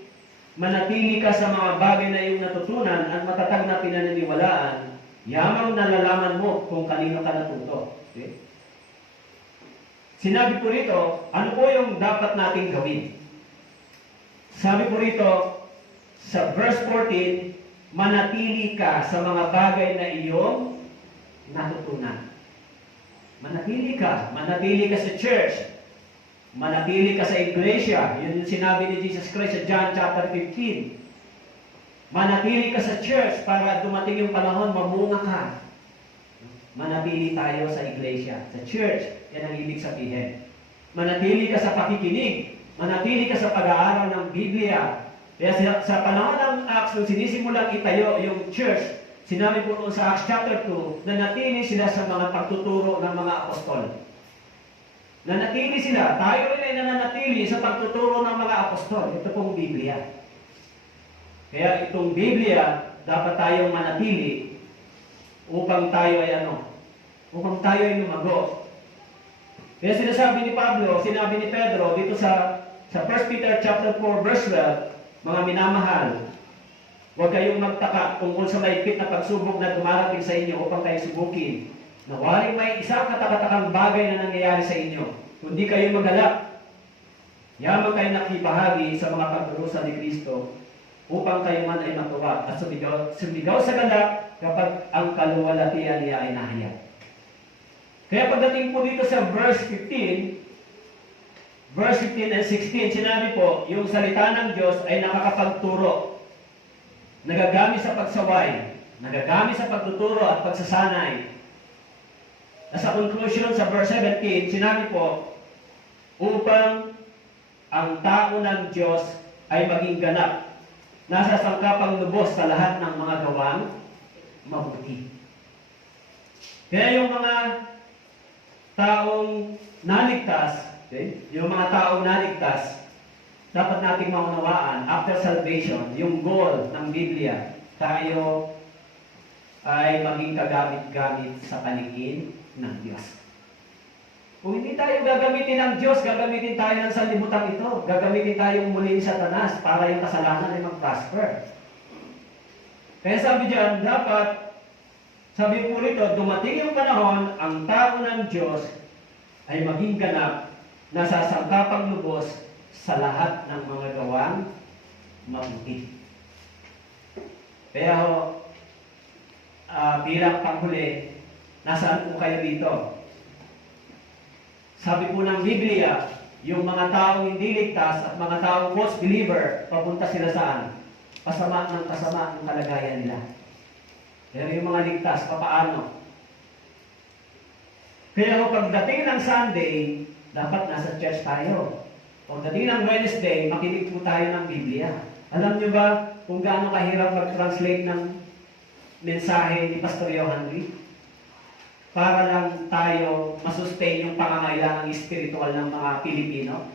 manatili ka sa mga bagay na iyong natutunan at matatag na pinaniniwalaan, yamang nalalaman mo kung kanino ka natuto. Okay? Sinabi po rito, ano po yung dapat nating gawin? Sabi po rito, sa verse 14, manatili ka sa mga bagay na iyong natutunan. Manatili ka sa church, manatili ka sa iglesia. Yun yung sinabi ni Jesus Christ sa John chapter 15. Manatili ka sa church para dumating yung panahon, mamunga ka. Manatili tayo sa iglesia, sa church. Yan ang ibig sabihin. Manatili ka sa pakikinig. Manatili ka sa pag-aaral ng Biblia. Kaya sa panahon ng Acts, nung sinisimulang itayo yung church, sinabi po noon sa Acts chapter 2, na natili sila sa mga pagtuturo ng mga apostol. Nanatili sila. Tayo rin ay nananatili sa pagtuturo ng mga apostol. Ito pong Biblia. Kaya itong Biblia, dapat tayong manatili upang tayo ay upang tayo ay lumago. Kaya sinasabi ni Pablo, sinabi ni Pedro dito sa 1 Peter chapter 4 verse 12, mga minamahal, huwag kayong magtaka tungkol sa mahigpit na pagsubok na dumarating sa inyo upang kayo subukin. Nawaring may isang katakatakang bagay na nangyayari sa inyo, kundi kayo magalak. Yaman kayo nakibahagi sa mga pagdurusa ni Kristo upang kayo man ay matuwa at sumigaw sa galak kapag ang kaluwalhatian niya ay nahayag. Kaya pagdating po dito sa verse 15 and 16, sinabi po, yung salita ng Diyos ay nakakapagturo, nagagamit sa pagsaway, nagagamit sa pagtuturo at pagsasanay. Sa conclusion sa verse 17, sinabi po, upang ang tao ng Diyos ay maging ganap, nasa sangkapang lubos sa lahat ng mga gawang mabuti. Kaya yung mga taong naligtas, yung mga taong naligtas, dapat nating maunawaan, after salvation, yung goal ng Biblia, tayo ay maging kagamit-gamit sa paningin ng Diyos. Kung hindi tayo gagamitin ng Diyos, gagamitin tayo ng sanlibutan ito. Gagamitin tayong muli ni Satanas para yung kasalanan ay mag-prosper. Kaya sabi diyan, dapat Sabi po rito, dumating yung panahon, ang tao ng Diyos ay maging ganap na sasangkapang lubos sa lahat ng mga gawang mabuti. Kaya ho, bilang panghuli, nasaan po kayo dito? Sabi po ng Biblia, yung mga taong hindi ligtas at mga taong false believer, papunta sila saan? Pasama ng kalagayan nila. Pero yung mga ligtas, papaano? Kaya kung pagdating ng Sunday, dapat nasa church tayo. Pagdating ng Wednesday, makinig po tayo ng Biblia. Alam nyo ba kung gaano kahirap mag-translate ng mensahe ni Pastor Johan Lee? Para lang tayo masustain yung pangangailangan spiritual ng mga Pilipino.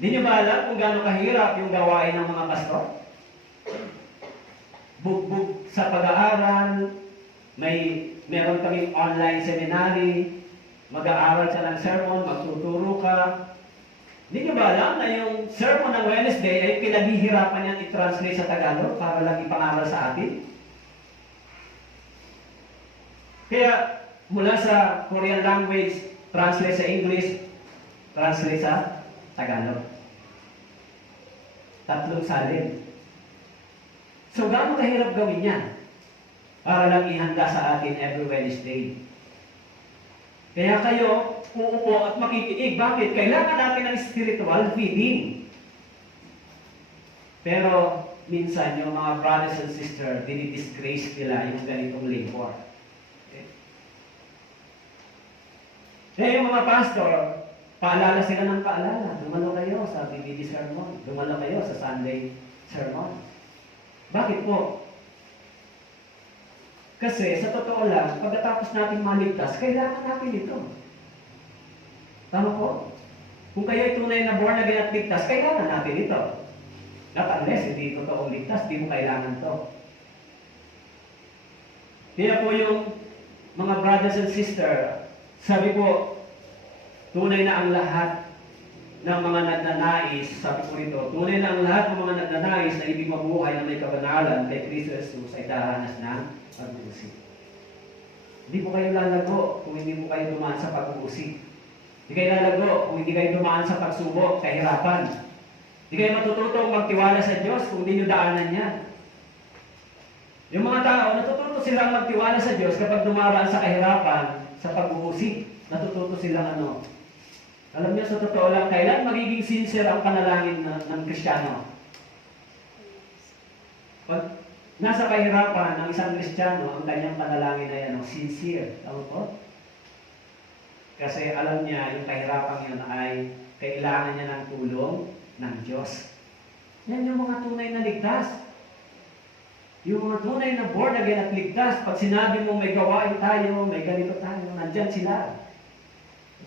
Hindi nyo ba alam kung gaano kahirap yung gawain ng mga pastor? Bugbog sa pag-aaral, meron kaming online seminary, mag-aaral ka ng sermon, magtuturo ka. Hindi nyo ba alam na yung sermon ng Wednesday ay pinaghihirapan niyang i-translate sa Tagalog para lang ipangaral sa atin? Kaya mula sa Korean language, translate sa English, translate sa Tagalog. 3 salin. So, gaano kahirap gawin yan? Para lang ihanda sa atin every Wednesday. Kaya kayo, uupo at makikinig. Bakit? Kailangan natin ng spiritual feeding. Pero, minsan, yung mga brothers and sisters, dinidisgrace nila yung ganitong labor. Okay? Kaya yung mga pastor, paalala sila ng paalala. Dumalo kayo sa DVD sermon. Dumalo kayo sa Sunday sermon. Bakit po? Kasi sa totoo lang, pagkatapos natin maligtas, kailangan natin ito. Tama po? Kung kayo ay tunay na born again at ligtas, kailangan natin ito. Not unless hindi totoong ligtas, di mo kailangan to. Kaya po yung mga brothers and sisters, sabi po, tunay na ang lahat ng mga nagnanais, sabi ko rito, tunay na ang lahat ng mga nagnanais na ibig mabuhay na may kabanalan kay Kristo Jesus ay daranas ng pag-uusig. Hindi po kayo lalago kung hindi po kayo dumaan sa pag-uusig. Hindi kayo lalago kung hindi kayo dumaan sa pagsubok, kahirapan. Hindi kayo matututong magtiwala sa Diyos kung hindi nyo daanan yan. Yung mga tao, natututo silang magtiwala sa Diyos kapag dumaraan sa kahirapan, sa pag-uusig. Natututo silang ano. Alam niyo, sa totoo lang, kailan magiging sincere ang panalangin ng Kristiyano? Pag nasa kahirapan ng isang Kristiyano, ang kanyang panalangin ay sincere. Tama po? Kasi alam niya, yung kahirapan yun ay kailangan niya ng tulong ng Diyos. Yan yung mga tunay na ligtas. Yung mga tunay na born again at ligtas, pag sinabi mo may gawain tayo, may ganito tayo, nandyan sila.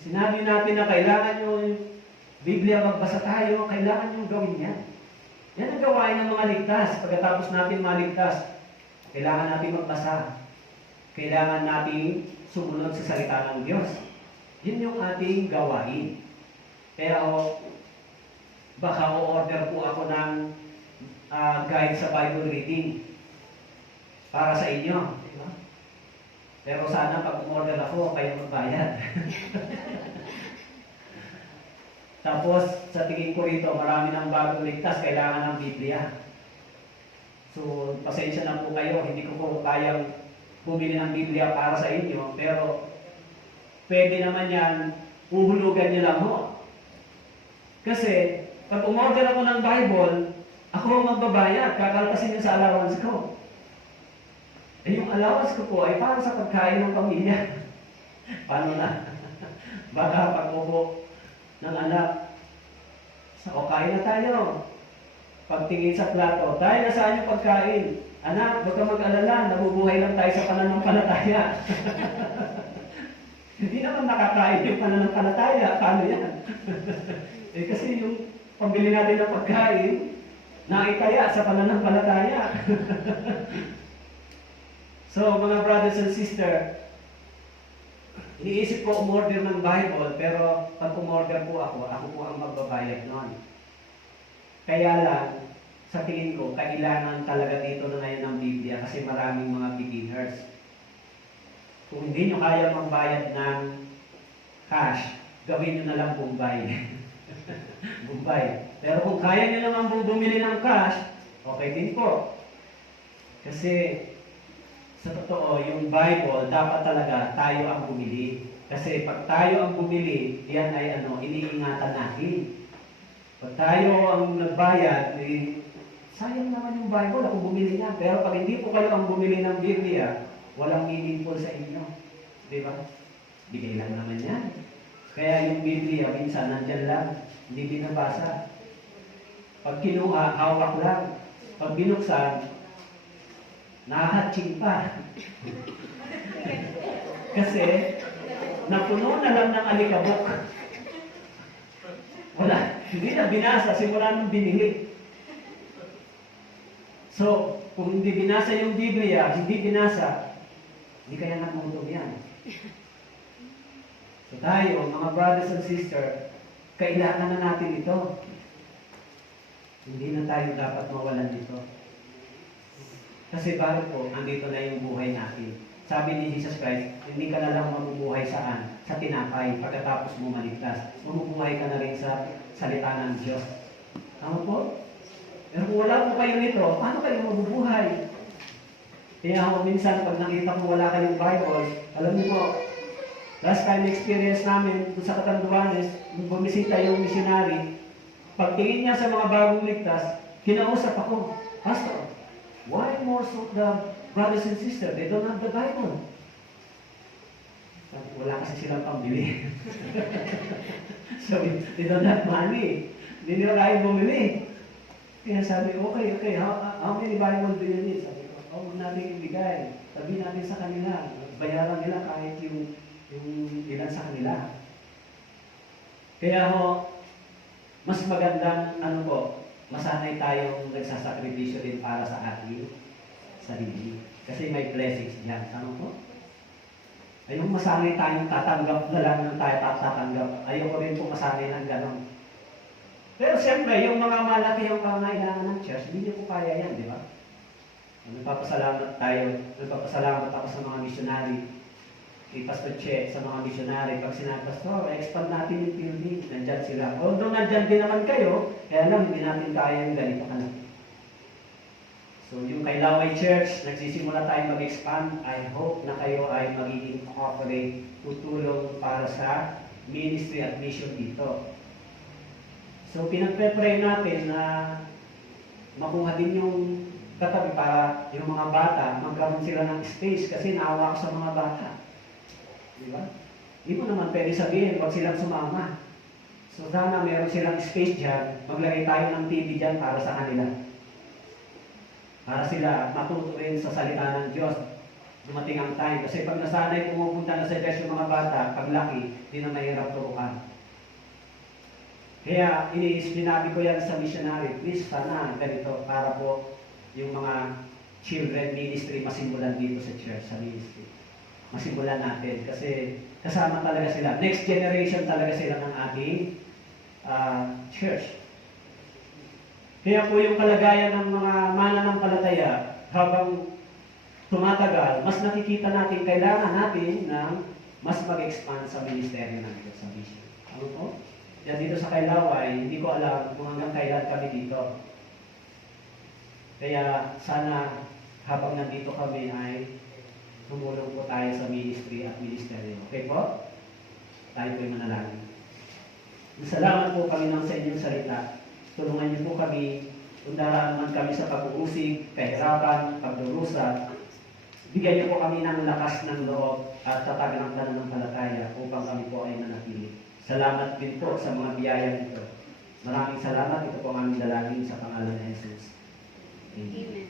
Sinabi natin na kailangan yung Biblia magbasa tayo, kailangan yung gawin yan. Yan ang gawain ng mga ligtas. Pagkatapos natin maligtas, kailangan natin magbasa. Kailangan natin sumunod sa salita ng Diyos. Yun yung ating gawain. Kaya baka o-order po ako ng guide sa Bible reading para sa inyo. Diba? Pero sana pag umorder ako, kayo magbayad. Tapos, sa tingin ko rito, marami ng bagong ligtas, kailangan ng Biblia. So, pasensya na po kayo, hindi ko po kayang bumili ng Biblia para sa inyo, pero pwede naman yan, uhulugan niyo lang ho. Kasi, pag umorder ako ng Bible, ako ang magbabayad, kakaltasin niyo sa allowance ko. Eh, yung allowance ko po ay para sa pagkain ng pamilya. Paano na? Baka pag-upo ng anak, o kain na tayo. Pagtingin sa plato, tayo na saan yung pagkain? Anak, huwag ka mag-alala, nabubuhay lang tayo sa pananampalataya. Hindi naman nakakain yung pananampalataya. Paano yan? Eh kasi yung pambili natin ng pagkain, naitaya sa pananampalataya. So, mga brothers and sisters, iniisip ko umorder ng Bible, pero pag umorder po ako po ang magbabayad noon. Kaya lang, sa tingin ko, kailangan talaga dito na ngayon ng Biblia kasi maraming mga beginners. Kung hindi nyo kaya magbayad ng cash, gawin nyo na lang Bombay. Bombay. Pero kung kaya nyo naman bumili ng cash, okay din po. Kasi sa totoo, yung Bible, dapat talaga tayo ang bumili. Kasi pag tayo ang bumili, yan ay iniingatan natin. Pag tayo ang nagbayad, sayang naman yung Bible, ako bumili na. Pero pag hindi po kayo ang bumili ng Biblia, walang meaningful sa inyo. Di ba? Bigay lang naman yan. Kaya yung Biblia, minsan nandyan lang, hindi binabasa. Pag kinuha, hawak lang. Pag binuksan, nakahatching pa. Kasi, napuno na lang ng alikabok. Wala, hindi na binasa, simula nung binili. So, kung hindi binasa yung Biblia, hindi binasa, hindi kaya nagmutong yan. So tayo, mga brothers and sisters, kailangan na natin ito. Hindi na tayo dapat mawalan dito. Kasi bakit po, andito na yung buhay natin. Sabi ni Jesus Christ, hindi ka na lang mabubuhay saan? Sa tinapay, pagkatapos mo maligtas. Mabubuhay ka na rin sa salita ng Diyos. Tama po? Pero kung wala po kayo nito, paano kayo mabubuhay? Kaya ako minsan, pag nakita ko wala kayong Bible, alam niyo po, last time experience namin sa Catanduanes, nung bumisita yung missionary, pagtingin niya sa mga bagong ligtas, kinausap ako, Pastor, why most of the brothers and sisters, they don't have the Bible? Wala kasi silang pambili. So, they don't have money. Hindi nila kaya bumili. Kaya sabi, okay, how many Bible do you need? Sabi ko, huwag natin ibigay. Sabi natin sa kanila, bayaran nila kahit yung ilan sa kanila. Kaya mas magandang, masanay tayong nagsasakripisyo din para sa ating sarili. Kasi may blessings diyan. Tama po? Ayun, masanay tayong tatanggap na lang ng tayo tatanggap. Ayoko rin po masanay ng ganon. Pero siyempre, yung mga malaki yung pangailangan ng church, hindi niyo po kaya yan, di ba? Nagpapasalamat tayo, nagpapasalamat ako sa mga missionary, kay Pastor Che, sa mga missionary. Pag sinabi, Pastor, expand natin yung building, nandyan sila. Although nandyan din naman kayo, kaya lang hindi natin kaya yung ganito ka na. So yung kay Laway Church, nagsisimula tayo mag-expand. I hope na kayo ay magiging cooperate, tutulong para sa ministry at mission dito. So pinagpe-pray natin na makuha din yung katabi para yung mga bata, magkaroon sila ng space kasi naawa ko sa mga bata. Di ba? Hindi mo naman pwede sabihin, huwag silang sumama. So sana meron silang space dyan, maglagay tayo ng TV dyan para sa kanila. Para sila matuto rin sa salita ng Diyos. Dumating ang time. Kasi pag nasanay pumupunta na sa church yung mga bata, paglaki, hindi na mahirap turukan. Kaya sinabi ko yan sa missionary, please sana ganito para po yung mga children ministry masimulan dito sa church, sa ministry. Masimulan natin kasi kasama talaga sila. Next generation talaga sila ng ating church. Kaya po yung kalagayan ng mga mananampalataya habang tumatagal, mas nakikita natin, kailangan natin na mas mag-expand sa ministeryo ng Diyos, sa mission. Ano po? Yan dito sa Kailaway, hindi ko alam kung hanggang kailan kami dito. Kaya sana habang nandito kami ay tumulong po tayo sa ministry at ministeryo. Okay po? Tayo po'y manalangin. Salamat po kami ng sa inyong salita. Tulungan niyo po kami kung daraan man kami sa pag-uusig, kahirapan, pagdurusa. Bigyan niyo po kami ng lakas ng loob at tatag ng pananampalataya upang kami po ay manatili. Salamat din po sa mga biyaya nito. Maraming salamat. Ito po ang aming dalangin sa pangalan ni Jesus. Amen. Amen.